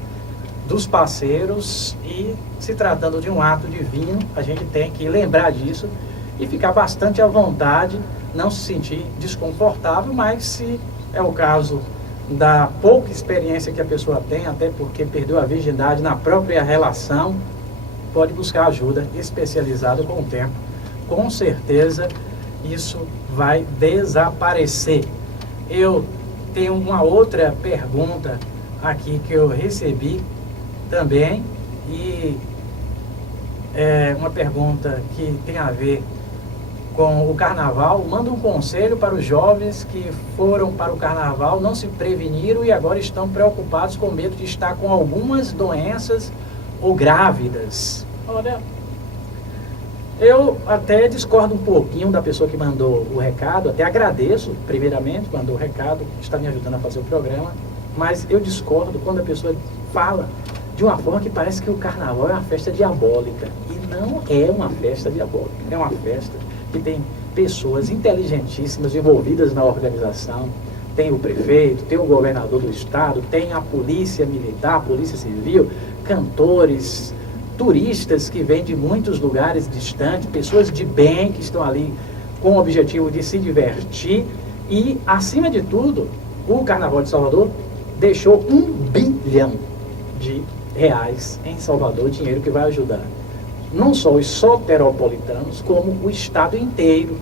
dos parceiros, e se tratando de um ato divino, a gente tem que lembrar disso e ficar bastante à vontade, não se sentir desconfortável, mas se é o caso da pouca experiência que a pessoa tem, até porque perdeu a virgindade na própria relação, pode buscar ajuda especializada com o tempo. Com certeza isso vai desaparecer. Eu tenho uma outra pergunta aqui que eu recebi também, e é uma pergunta que tem a ver com o carnaval. Manda um conselho para os jovens que foram para o carnaval, não se preveniram e agora estão preocupados com medo de estar com algumas doenças ou grávidas. Olha, eu até discordo um pouquinho da pessoa que mandou o recado, até agradeço, primeiramente, mandou o recado, está me ajudando a fazer o programa, mas eu discordo quando a pessoa fala de uma forma que parece que o carnaval é uma festa diabólica. E não é uma festa diabólica, é uma festa que tem pessoas inteligentíssimas envolvidas na organização. Tem o prefeito, tem o governador do estado, tem a polícia militar, a polícia civil, cantores, turistas que vêm de muitos lugares distantes, pessoas de bem que estão ali com o objetivo de se divertir. E, acima de tudo, o Carnaval de Salvador deixou 1 bilhão de reais em Salvador, dinheiro que vai ajudar não só os soteropolitanos, como o estado inteiro.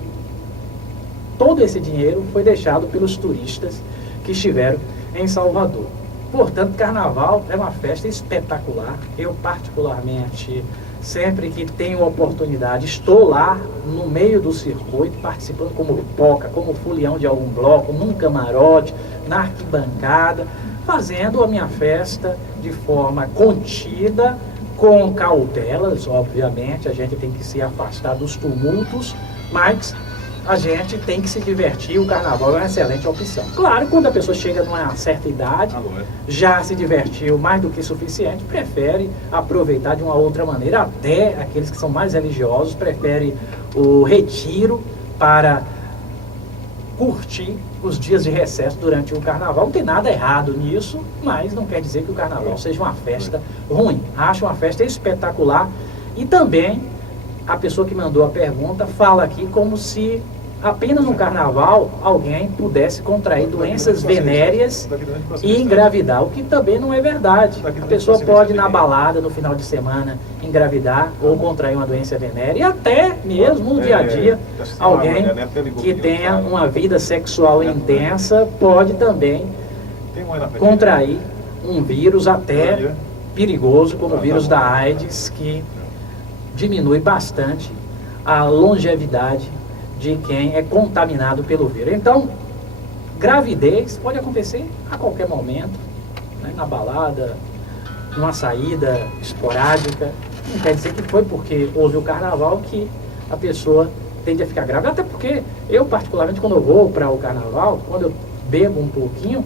Todo esse dinheiro foi deixado pelos turistas que estiveram em Salvador. Portanto, Carnaval é uma festa espetacular. Eu, particularmente, sempre que tenho oportunidade, estou lá no meio do circuito, participando como pipoca, como folião de algum bloco, num camarote, na arquibancada, fazendo a minha festa de forma contida, com cautelas, obviamente. A gente tem que se afastar dos tumultos, mas a gente tem que se divertir. O carnaval é uma excelente opção. Claro, quando a pessoa chega numa certa idade, já se divertiu mais do que suficiente, prefere aproveitar de uma outra maneira. Até aqueles que são mais religiosos preferem o retiro para curtir os dias de recesso durante o carnaval. Não tem nada errado nisso, mas não quer dizer que o carnaval seja uma festa ruim. Acho uma festa espetacular. E também a pessoa que mandou a pergunta fala aqui como se apenas no carnaval alguém pudesse contrair doenças venéreas e engravidar, o que também não é verdade. A pessoa pode, na balada, no final de semana, engravidar ou contrair uma doença venérea, e até mesmo no dia a dia, alguém que tenha uma vida sexual intensa pode também contrair um vírus até perigoso, como o vírus da AIDS, que diminui bastante a longevidade de quem é contaminado pelo vírus. Então, gravidez pode acontecer a qualquer momento, né, na balada, numa saída esporádica. Não quer dizer que foi porque houve o carnaval que a pessoa tende a ficar grávida. Até porque eu, particularmente, quando eu vou para o carnaval, quando eu bebo um pouquinho,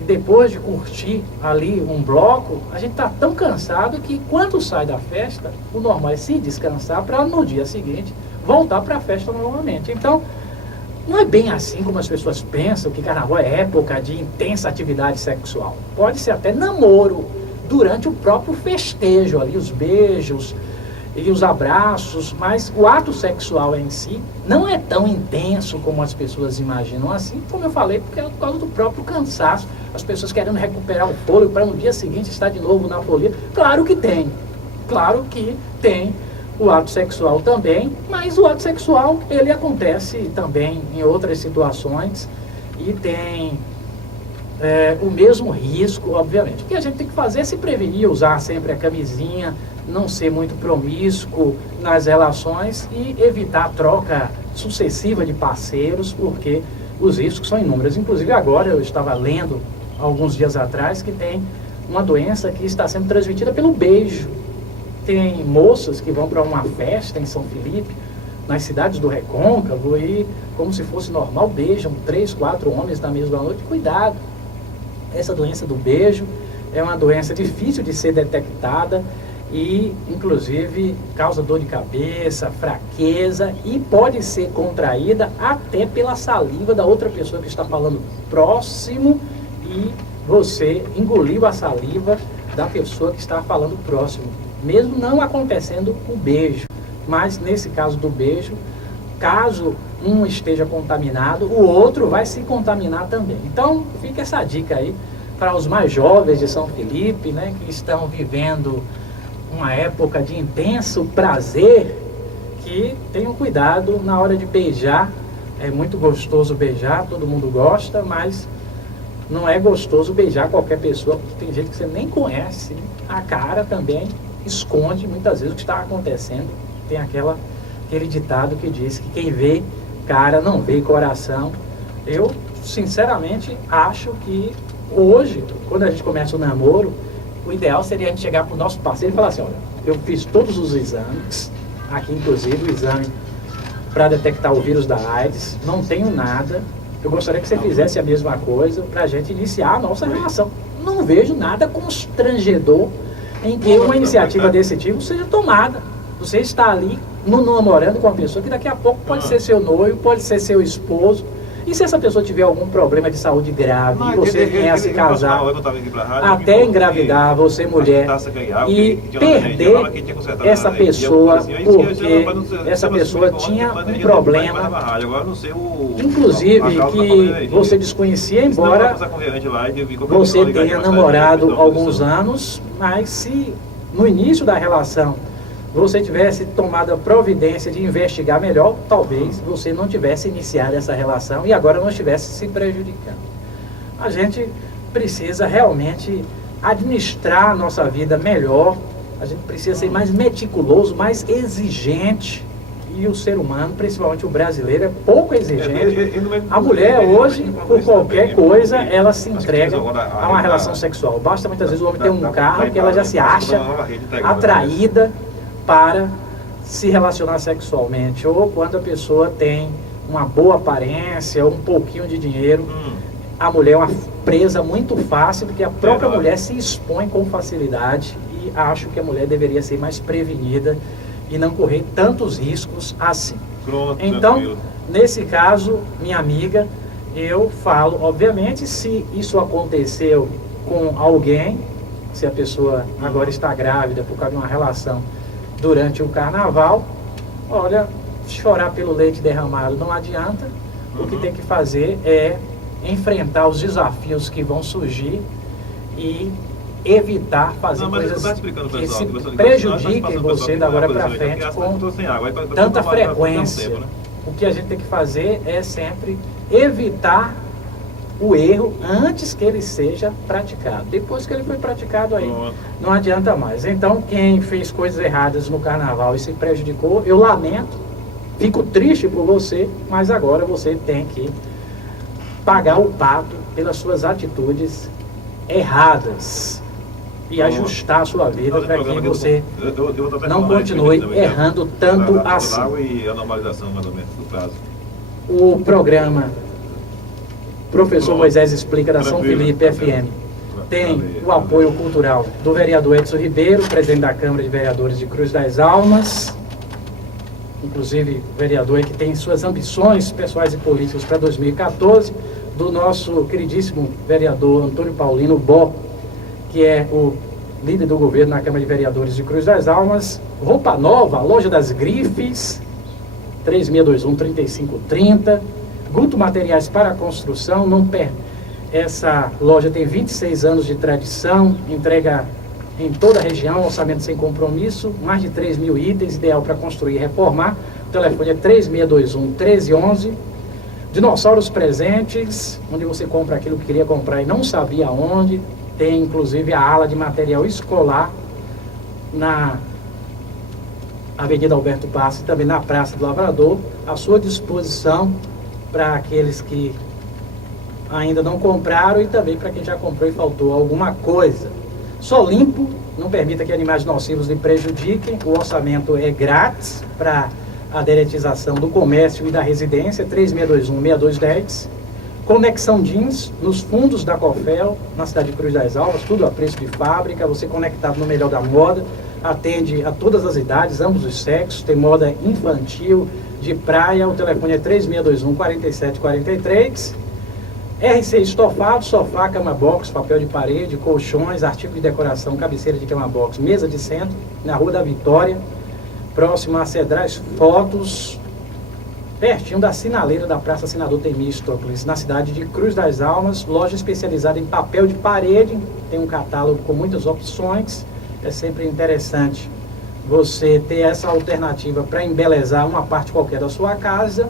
e depois de curtir ali um bloco, a gente está tão cansado que quando sai da festa, o normal é se descansar para no dia seguinte voltar para a festa novamente. Então, não é bem assim como as pessoas pensam, que carnaval é época de intensa atividade sexual. Pode ser até namoro, durante o próprio festejo ali, os beijos e os abraços, mas o ato sexual em si não é tão intenso como as pessoas imaginam assim, como eu falei, porque é por causa do próprio cansaço, as pessoas querendo recuperar o fôlego para no dia seguinte estar de novo na folia. Claro que tem o ato sexual também, mas o ato sexual, ele acontece também em outras situações e tem o mesmo risco, obviamente. O que a gente tem que fazer é se prevenir, usar sempre a camisinha, não ser muito promíscuo nas relações e evitar a troca sucessiva de parceiros, porque os riscos são inúmeros. Inclusive agora eu estava lendo, alguns dias atrás, que tem uma doença que está sendo transmitida pelo beijo. Tem moças que vão para uma festa em São Felipe, nas cidades do Recôncavo, e como se fosse normal, beijam 3, 4 homens na mesma noite. Cuidado! Essa doença do beijo é uma doença difícil de ser detectada e, inclusive, causa dor de cabeça, fraqueza e pode ser contraída até pela saliva da outra pessoa que está falando próximo e você engoliu a saliva da pessoa que está falando próximo, mesmo não acontecendo o beijo. Mas nesse caso do beijo, caso um esteja contaminado, o outro vai se contaminar também. Então fica essa dica aí para os mais jovens de São Felipe, né, que estão vivendo uma época de intenso prazer, que tenham cuidado na hora de beijar. É muito gostoso beijar, todo mundo gosta, mas não é gostoso beijar qualquer pessoa, porque tem gente que você nem conhece. A cara também esconde muitas vezes o que está acontecendo. Tem aquele ditado que diz que quem vê cara não vê coração. Eu, sinceramente, acho que hoje, quando a gente começa o namoro, o ideal seria a gente chegar para o nosso parceiro e falar assim: olha, eu fiz todos os exames, aqui inclusive o exame para detectar o vírus da AIDS, não tenho nada, Eu gostaria que você fizesse a mesma coisa para a gente iniciar a nossa relação. Não vejo nada constrangedor em que uma iniciativa desse tipo seja tomada. Você está ali namorando com uma pessoa que daqui a pouco pode ser seu noivo, pode ser seu esposo. E se essa pessoa tiver algum problema de saúde grave, e você venha a se casar, até engravidar, você mulher, e perder essa pessoa, porque essa pessoa tinha um problema, inclusive que você desconhecia, embora você tenha namorado alguns anos, mas se no início da relação você tivesse tomado a providência de investigar melhor, talvez você não tivesse iniciado essa relação e agora não estivesse se prejudicando. A gente precisa realmente administrar a nossa vida melhor, a gente precisa ser mais meticuloso, mais exigente, e o ser humano, principalmente o brasileiro, é pouco exigente. A mulher hoje, por qualquer coisa, ela se entrega a uma relação sexual. Basta muitas vezes o homem ter um carro que ela já se acha atraída para se relacionar sexualmente, ou quando a pessoa tem uma boa aparência, um pouquinho de dinheiro, a mulher é uma presa muito fácil, porque a própria mulher se expõe com facilidade, e acho que a mulher deveria ser mais prevenida e não correr tantos riscos assim. Então, nesse caso, minha amiga, eu falo, obviamente, se isso aconteceu com alguém, se a pessoa agora está grávida por causa de uma relação durante o carnaval, olha, chorar pelo leite derramado não adianta. O que tem que fazer é enfrentar os desafios que vão surgir e evitar fazer coisas que se prejudiquem você da agora para frente com tanta frequência. O que a gente tem que fazer é sempre evitar o erro antes que ele seja praticado. Depois que ele foi praticado, aí não adianta mais. Então, quem fez coisas erradas no carnaval e se prejudicou, eu lamento, fico triste por você, mas agora você tem que pagar o pato pelas suas atitudes erradas e ajustar a sua vida para que você não continue errando tanto assim. O programa Professor Moisés Explica, da São Felipe FM, tem o apoio cultural do vereador Edson Ribeiro, presidente da Câmara de Vereadores de Cruz das Almas, inclusive vereador que tem suas ambições pessoais e políticas para 2014, do nosso queridíssimo vereador Antônio Paulino Bó, que é o líder do governo na Câmara de Vereadores de Cruz das Almas. Roupa Nova, Loja das Grifes, 3621-3530. Guto Materiais para Construção, essa loja tem 26 anos de tradição, entrega em toda a região, orçamento sem compromisso, mais de 3 mil itens, ideal para construir e reformar. O telefone é 3621-1311. Dinossauros Presentes, onde você compra aquilo que queria comprar e não sabia onde. Tem inclusive a ala de material escolar na Avenida Alberto Passos e também na Praça do Lavrador, à sua disposição para aqueles que ainda não compraram e também para quem já comprou e faltou alguma coisa. Só limpo, não permita que animais nocivos lhe prejudiquem. O orçamento é grátis para a deretização do comércio e da residência, 3621-6210. Conexão Jeans, nos fundos da Cofel, na cidade de Cruz das Almas, tudo a preço de fábrica, você conectado no melhor da moda, atende a todas as idades, ambos os sexos, tem moda infantil, de praia, o telefone é 3621-4743. RC Estofado, sofá, cama box, papel de parede, colchões, artigo de decoração, cabeceira de cama box, mesa de centro, na Rua da Vitória, próximo a Cedrais Fotos, pertinho da sinaleira da Praça Senador Temístocles, na cidade de Cruz das Almas. Loja especializada em papel de parede, tem um catálogo com muitas opções. É sempre interessante você ter essa alternativa para embelezar uma parte qualquer da sua casa.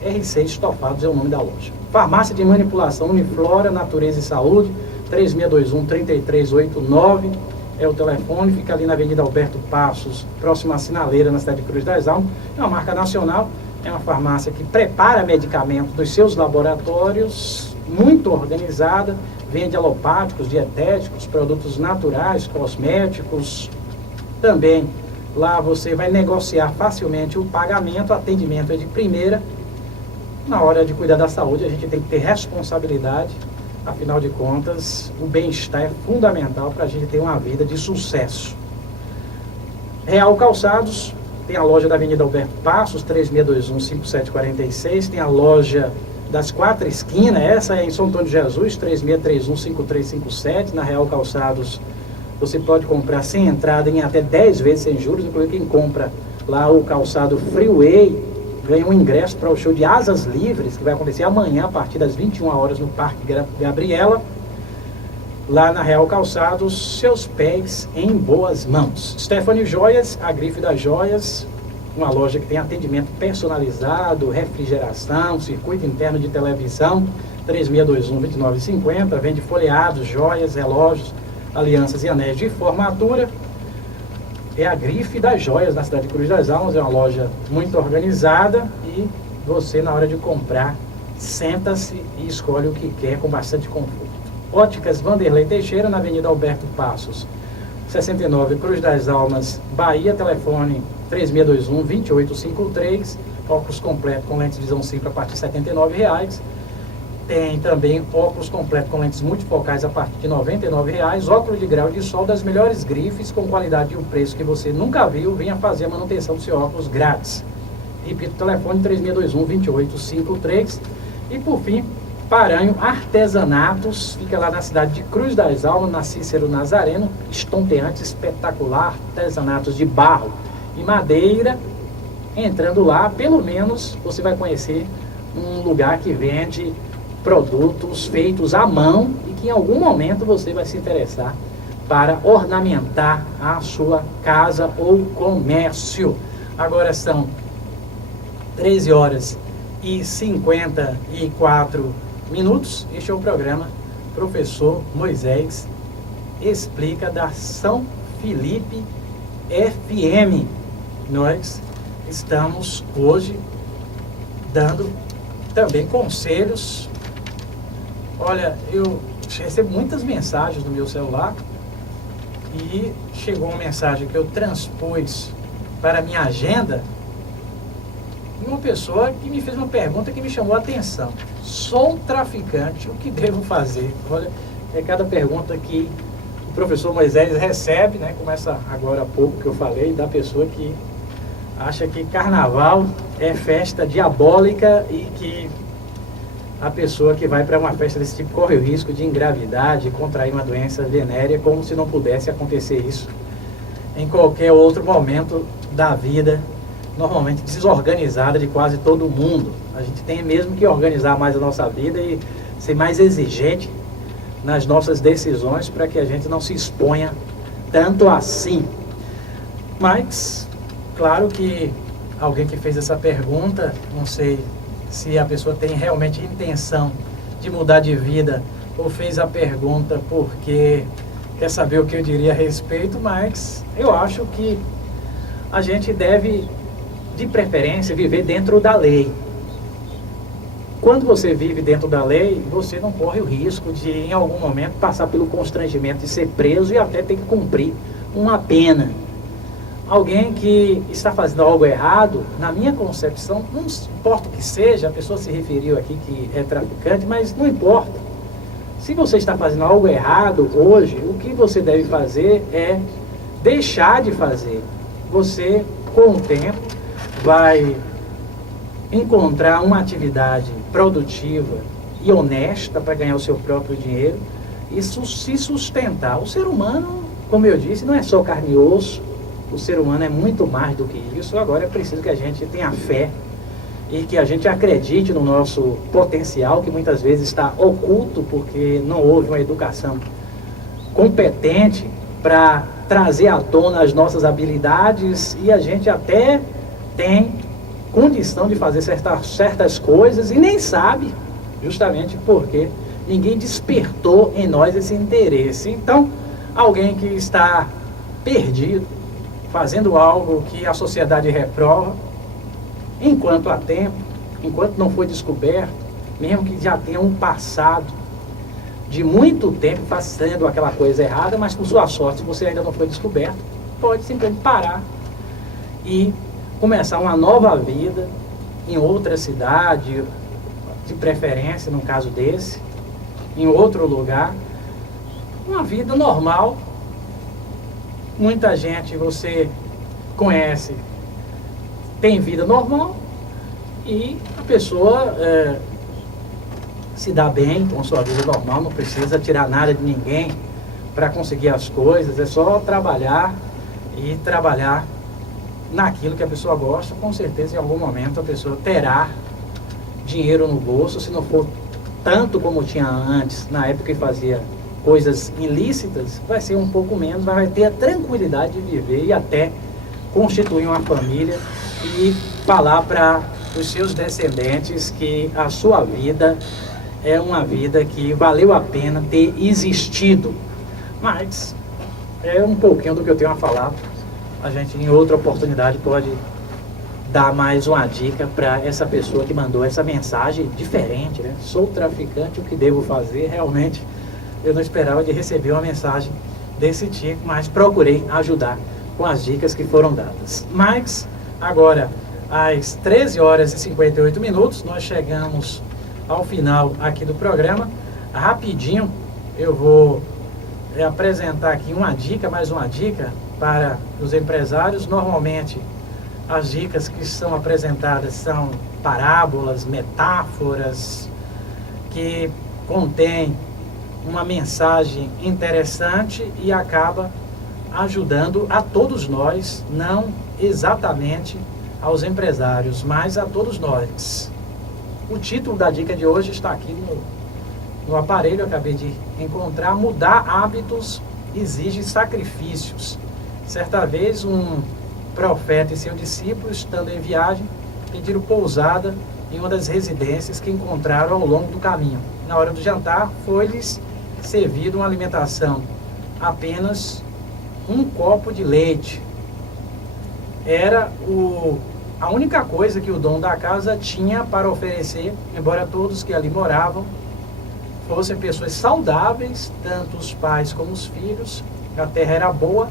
RC Estofados é o nome da loja. Farmácia de Manipulação Uniflora, Natureza e Saúde, 3621-3389 é o telefone, fica ali na Avenida Alberto Passos, próximo à sinaleira, na cidade de Cruz das Almas. É uma marca nacional, é uma farmácia que prepara medicamentos dos seus laboratórios, muito organizada, vende alopáticos, dietéticos, produtos naturais, cosméticos. Também lá você vai negociar facilmente o pagamento, atendimento é de primeira. na hora de cuidar da saúde, a gente tem que ter responsabilidade. Afinal de contas, o bem-estar é fundamental para a gente ter uma vida de sucesso. Real Calçados, tem a loja da Avenida Alberto Passos, 3621-5746, tem a loja das Quatro Esquinas, essa é em São Antônio de Jesus, 3631-5357, na Real Calçados. Você pode comprar sem entrada em até 10 vezes sem juros, inclusive quem compra lá o calçado Freeway ganha um ingresso para o show de Asas Livres, que vai acontecer amanhã a partir das 21 horas no Parque Gabriela. Lá na Real Calçados, seus pés em boas mãos. Stephanie Joias, a grife das joias, uma loja que tem atendimento personalizado, refrigeração, circuito interno de televisão, 3621-2950, vende folheados, joias, relógios, alianças e anéis de formatura. É a grife das joias na cidade de Cruz das Almas, é uma loja muito organizada e você, na hora de comprar, senta-se e escolhe o que quer com bastante conforto. Óticas Vanderlei Teixeira, na Avenida Alberto Passos, 69, Cruz das Almas, Bahia, telefone 3621-2853, óculos completo com lentes de visão simples a partir de R$ 79,00. Tem também óculos completo com lentes multifocais a partir de R$ 99,00, óculos de grau de sol das melhores grifes com qualidade e um preço que você nunca viu. Venha fazer a manutenção do seu óculos grátis. Repito, telefone 3621-2853. E por fim, Paranho Artesanatos, fica lá na cidade de Cruz das Almas, na Cícero Nazareno, estonteante, espetacular, artesanatos de barro e madeira. Entrando lá, pelo menos você vai conhecer um lugar que vende produtos feitos à mão e que em algum momento você vai se interessar para ornamentar a sua casa ou comércio. Agora são 13 horas e 54 minutos. Este é o programa Professor Moisés Explica, da São Felipe FM. Nós estamos hoje dando também conselhos. Olha, eu recebo muitas mensagens no meu celular e chegou uma mensagem que eu transpus para a minha agenda e uma pessoa que me fez uma pergunta que me chamou a atenção. Sou traficante, o que devo fazer? Olha, é cada pergunta que o professor Moisés recebe, né? Começa agora há pouco que eu falei, da pessoa que acha que carnaval é festa diabólica e que a pessoa que vai para uma festa desse tipo corre o risco de engravidar, de contrair uma doença venérea, como se não pudesse acontecer isso em qualquer outro momento da vida, normalmente desorganizada de quase todo mundo. A gente tem mesmo que organizar mais a nossa vida e ser mais exigente nas nossas decisões para que a gente não se exponha tanto assim. Mas, claro que alguém que fez essa pergunta, não sei se a pessoa tem realmente intenção de mudar de vida ou fez a pergunta porque quer saber o que eu diria a respeito, mas eu acho que a gente deve, de preferência, viver dentro da lei. Quando você vive dentro da lei, você não corre o risco de, em algum momento, passar pelo constrangimento de ser preso e até ter que cumprir uma pena. Alguém que está fazendo algo errado, na minha concepção, não importa o que seja, a pessoa se referiu aqui que é traficante, mas não importa. Se você está fazendo algo errado hoje, o que você deve fazer é deixar de fazer. Você, com o tempo, vai encontrar uma atividade produtiva e honesta para ganhar o seu próprio dinheiro e se sustentar. O ser humano, como eu disse, não é só carne e osso. O ser humano é muito mais do que isso. Agora é preciso que a gente tenha fé e que a gente acredite no nosso potencial, que muitas vezes está oculto porque não houve uma educação competente para trazer à tona as nossas habilidades, e a gente até tem condição de fazer certas coisas e nem sabe, justamente porque ninguém despertou em nós esse interesse. Então, alguém que está perdido, fazendo algo que a sociedade reprova, enquanto há tempo, enquanto não foi descoberto, mesmo que já tenha um passado de muito tempo fazendo aquela coisa errada, mas por sua sorte, se você ainda não foi descoberto, pode simplesmente parar e começar uma nova vida em outra cidade de preferência, num caso desse, em outro lugar, uma vida normal. Muita gente você conhece, tem vida normal e a pessoa se dá bem com sua vida normal, não precisa tirar nada de ninguém para conseguir as coisas, é só trabalhar e trabalhar naquilo que a pessoa gosta. Com certeza em algum momento a pessoa terá dinheiro no bolso, se não for tanto como tinha antes, na época que fazia coisas ilícitas, vai ser um pouco menos, mas vai ter a tranquilidade de viver e até constituir uma família e falar para os seus descendentes que a sua vida é uma vida que valeu a pena ter existido. Mas é um pouquinho do que eu tenho a falar. A gente em outra oportunidade pode dar mais uma dica para essa pessoa que mandou essa mensagem diferente, né? Sou traficante, o que devo fazer? Realmente eu não esperava de receber uma mensagem desse tipo, mas procurei ajudar com as dicas que foram dadas. Mas agora, às 13 horas e 58 minutos, nós chegamos ao final aqui do programa. Rapidinho eu vou apresentar aqui uma dica, mais uma dica para os empresários. Normalmente as dicas que são apresentadas são parábolas, metáforas, que contêm uma mensagem interessante e acaba ajudando a todos nós, não exatamente aos empresários, mas a todos nós. O título da dica de hoje está aqui no aparelho, eu acabei de encontrar. Mudar hábitos exige sacrifícios. Certa vez um profeta e seu discípulo, estando em viagem, pediram pousada em uma das residências que encontraram ao longo do caminho. Na hora do jantar, foi-lhes servido uma alimentação, apenas um copo de leite. Era a única coisa que o dono da casa tinha para oferecer, embora todos que ali moravam fossem pessoas saudáveis, tanto os pais como os filhos. A terra era boa,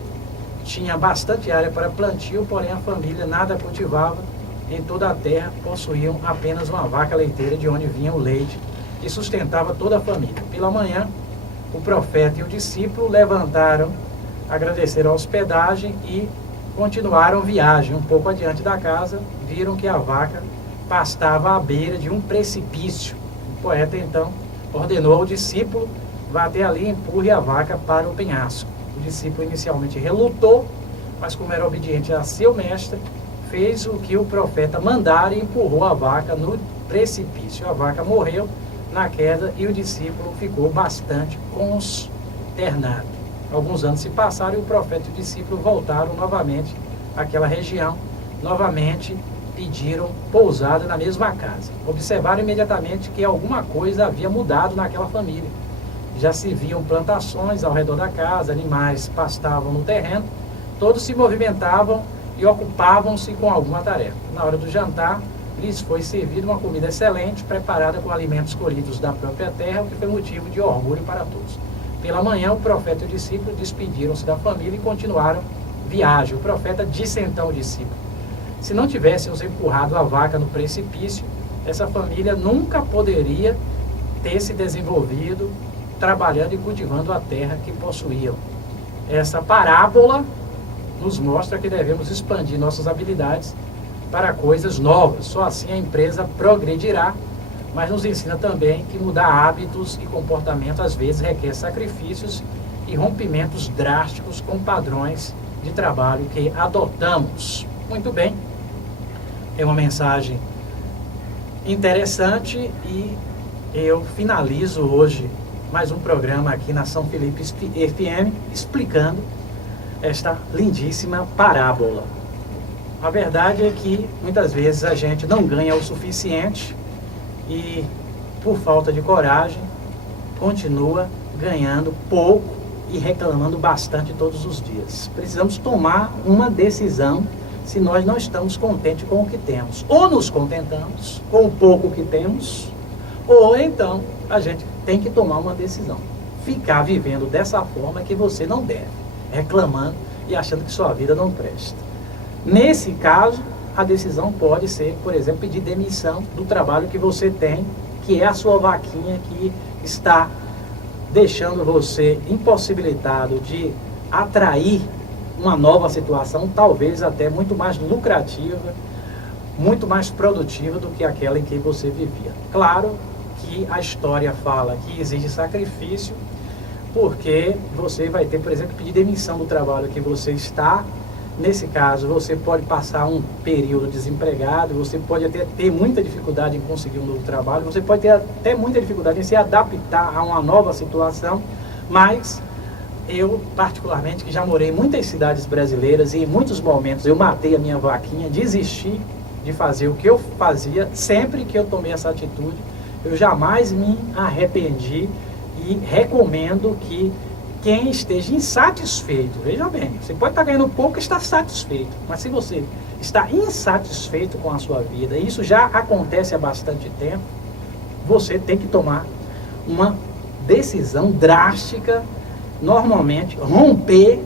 tinha bastante área para plantio, porém a família nada cultivava. Em toda a terra possuíam apenas uma vaca leiteira, de onde vinha o leite e sustentava toda a família. Pela manhã, o profeta e o discípulo levantaram, agradeceram a hospedagem e continuaram viagem. Um pouco adiante da casa, viram que a vaca pastava à beira de um precipício. O poeta então ordenou ao discípulo: vá até ali e empurre a vaca para o penhasco. O discípulo inicialmente relutou, mas como era obediente a seu mestre, fez o que o profeta mandara e empurrou a vaca no precipício. A vaca morreu na queda e o discípulo ficou bastante consternado. Alguns anos se passaram e o profeta e o discípulo voltaram novamente àquela região. Novamente pediram pousada na mesma casa. Observaram imediatamente que alguma coisa havia mudado naquela família. Já se viam plantações ao redor da casa, animais pastavam no terreno, todos se movimentavam e ocupavam-se com alguma tarefa. Na hora do jantar, lhes foi servida uma comida excelente, preparada com alimentos colhidos da própria terra, o que foi motivo de orgulho para todos. Pela manhã, o profeta e o discípulo despediram-se da família e continuaram viagem. O profeta disse então ao discípulo: se não tivéssemos empurrado a vaca no precipício, essa família nunca poderia ter se desenvolvido, trabalhando e cultivando a terra que possuíam. Essa parábola nos mostra que devemos expandir nossas habilidades para coisas novas. Só assim a empresa progredirá, mas nos ensina também que mudar hábitos e comportamento às vezes requer sacrifícios e rompimentos drásticos com padrões de trabalho que adotamos. Muito bem, é uma mensagem interessante e eu finalizo hoje mais um programa aqui na São Felipe FM explicando esta lindíssima parábola. A verdade é que muitas vezes a gente não ganha o suficiente e, por falta de coragem, continua ganhando pouco e reclamando bastante todos os dias. Precisamos tomar uma decisão se nós não estamos contentes com o que temos. Ou nos contentamos com o pouco que temos, ou então a gente tem que tomar uma decisão. Ficar vivendo dessa forma que você não deve, reclamando e achando que sua vida não presta. Nesse caso, a decisão pode ser, por exemplo, pedir demissão do trabalho que você tem, que é a sua vaquinha que está deixando você impossibilitado de atrair uma nova situação, talvez até muito mais lucrativa, muito mais produtiva do que aquela em que você vivia. Claro que a história fala que exige sacrifício, porque você vai ter, por exemplo, que pedir demissão do trabalho que você está. Nesse caso, você pode passar um período desempregado, você pode até ter muita dificuldade em conseguir um novo trabalho, você pode ter até muita dificuldade em se adaptar a uma nova situação, mas eu, particularmente, que já morei em muitas cidades brasileiras e em muitos momentos eu matei a minha vaquinha, desisti de fazer o que eu fazia. Sempre que eu tomei essa atitude, eu jamais me arrependi e recomendo que quem esteja insatisfeito, veja bem, você pode estar ganhando pouco e estar satisfeito, mas se você está insatisfeito com a sua vida, e isso já acontece há bastante tempo, você tem que tomar uma decisão drástica, normalmente romper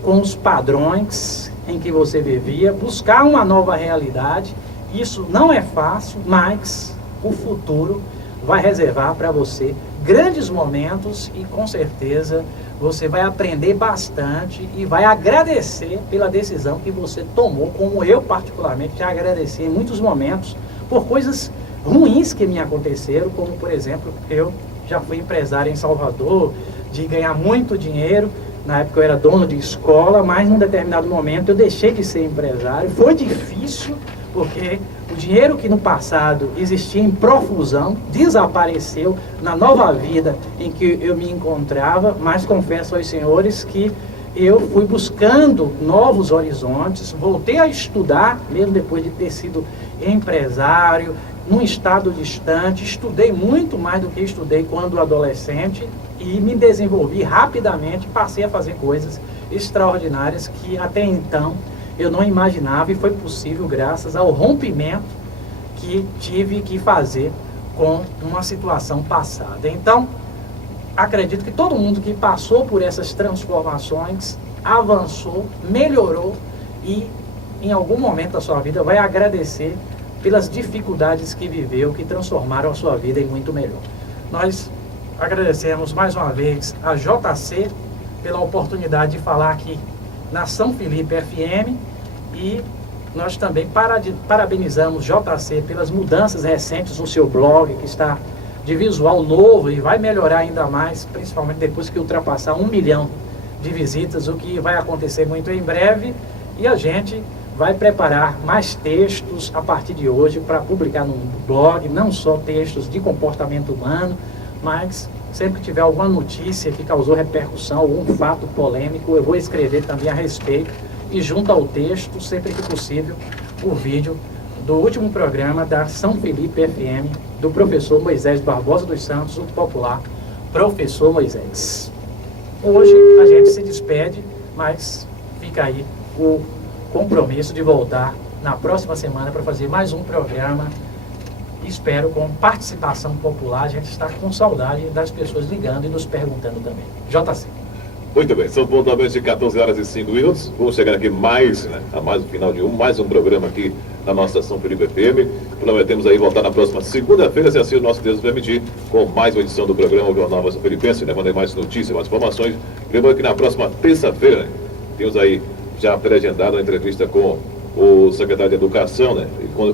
com os padrões em que você vivia, buscar uma nova realidade. Isso não é fácil, mas o futuro vai reservar para você grandes momentos e com certeza você vai aprender bastante e vai agradecer pela decisão que você tomou, como eu particularmente já agradeci em muitos momentos por coisas ruins que me aconteceram, como por exemplo, eu já fui empresário em Salvador, de ganhar muito dinheiro. Na época eu era dono de escola, mas num determinado momento eu deixei de ser empresário. Foi difícil, porque o dinheiro que no passado existia em profusão desapareceu na nova vida em que eu me encontrava, mas confesso aos senhores que eu fui buscando novos horizontes, voltei a estudar, mesmo depois de ter sido empresário, num estado distante, estudei muito mais do que estudei quando adolescente e me desenvolvi rapidamente, passei a fazer coisas extraordinárias que até então eu não imaginava, e foi possível graças ao rompimento que tive que fazer com uma situação passada. Então, acredito que todo mundo que passou por essas transformações avançou, melhorou e em algum momento da sua vida vai agradecer pelas dificuldades que viveu, que transformaram a sua vida em muito melhor. Nós agradecemos mais uma vez a JC pela oportunidade de falar aqui na São Felipe FM, e nós também parabenizamos JC pelas mudanças recentes no seu blog, que está de visual novo e vai melhorar ainda mais, principalmente depois que ultrapassar 1 milhão de visitas, o que vai acontecer muito em breve, e a gente vai preparar mais textos a partir de hoje para publicar no blog, não só textos de comportamento humano, mas sempre que tiver alguma notícia que causou repercussão, algum fato polêmico, eu vou escrever também a respeito, e junto ao texto, sempre que possível, o vídeo do último programa da São Felipe FM, do professor Moisés Barbosa dos Santos, o popular Professor Moisés. Hoje a gente se despede, mas fica aí o compromisso de voltar na próxima semana para fazer mais um programa. Espero com participação popular. A gente está com saudade das pessoas ligando e nos perguntando também. JC. Muito bem, são pontualmente 14 horas e 5 minutos. Vamos chegar aqui mais o final de mais um programa aqui na nossa São Felipe FM. Prometemos aí voltar na próxima segunda-feira, se assim o nosso Deus permitir, com mais uma edição do programa Jornal Voz Felipense, levando aí mais notícias, mais informações. Lembrando que na próxima terça-feira, temos aí já pré-agendado a entrevista com o secretário de Educação,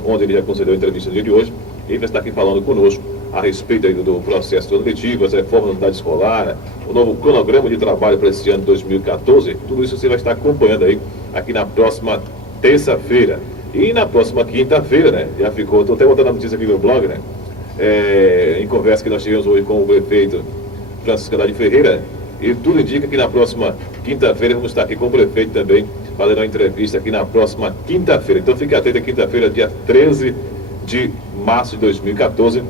onde ele já concedeu a entrevista no dia de hoje. Ele vai estar aqui falando conosco a respeito aí do processo seletivo, as reformas da unidade escolar, o novo cronograma de trabalho para esse ano de 2014. Tudo isso você vai estar acompanhando aí aqui na próxima terça-feira. E na próxima quinta-feira, já ficou, estou até botando a notícia aqui no blog, em conversa que nós tivemos hoje com o prefeito Francisco Andrade Ferreira, e tudo indica que na próxima quinta-feira vamos estar aqui com o prefeito também, fazendo uma entrevista aqui na próxima quinta-feira. Então fique atento, quinta-feira, dia 13 de março de 2014.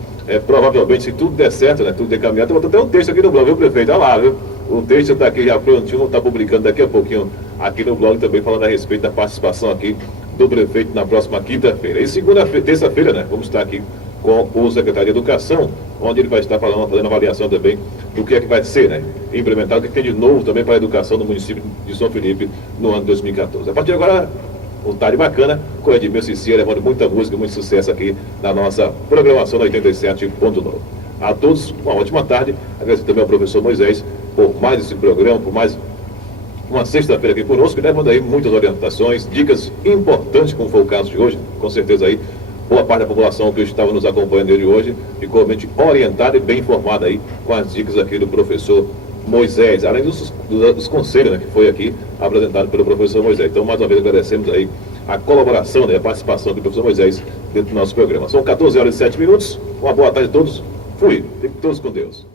Provavelmente, se tudo der certo, tudo der caminhado, eu vou até um texto aqui no blog, viu, prefeito? Olha lá, viu? O texto está aqui já prontinho, vou estar publicando daqui a pouquinho aqui no blog também, falando a respeito da participação aqui do prefeito na próxima quinta-feira. E terça-feira, vamos estar aqui com o secretário de Educação, onde ele vai estar fazendo avaliação também do que é que vai ser, implementado, o que tem de novo também para a educação no município de São Felipe no ano de 2014. A partir de agora, um tarde bacana. com Edmilson Cicia, levando muita música, muito sucesso aqui na nossa programação da 87.9. A todos, uma ótima tarde. Agradeço também ao professor Moisés por mais esse programa, por mais uma sexta-feira aqui conosco, levando aí muitas orientações, dicas importantes, como foi o caso de hoje. Com certeza aí, boa parte da população que estava nos acompanhando de hoje ficou realmente orientada e bem informada aí com as dicas aqui do professor Moisés, além dos conselhos, né, que foi aqui apresentado pelo professor Moisés. Então, mais uma vez, agradecemos aí a colaboração, né, a participação do professor Moisés dentro do nosso programa. São 14 horas e 7 minutos. Uma boa tarde a todos. Fui. Fiquem todos com Deus.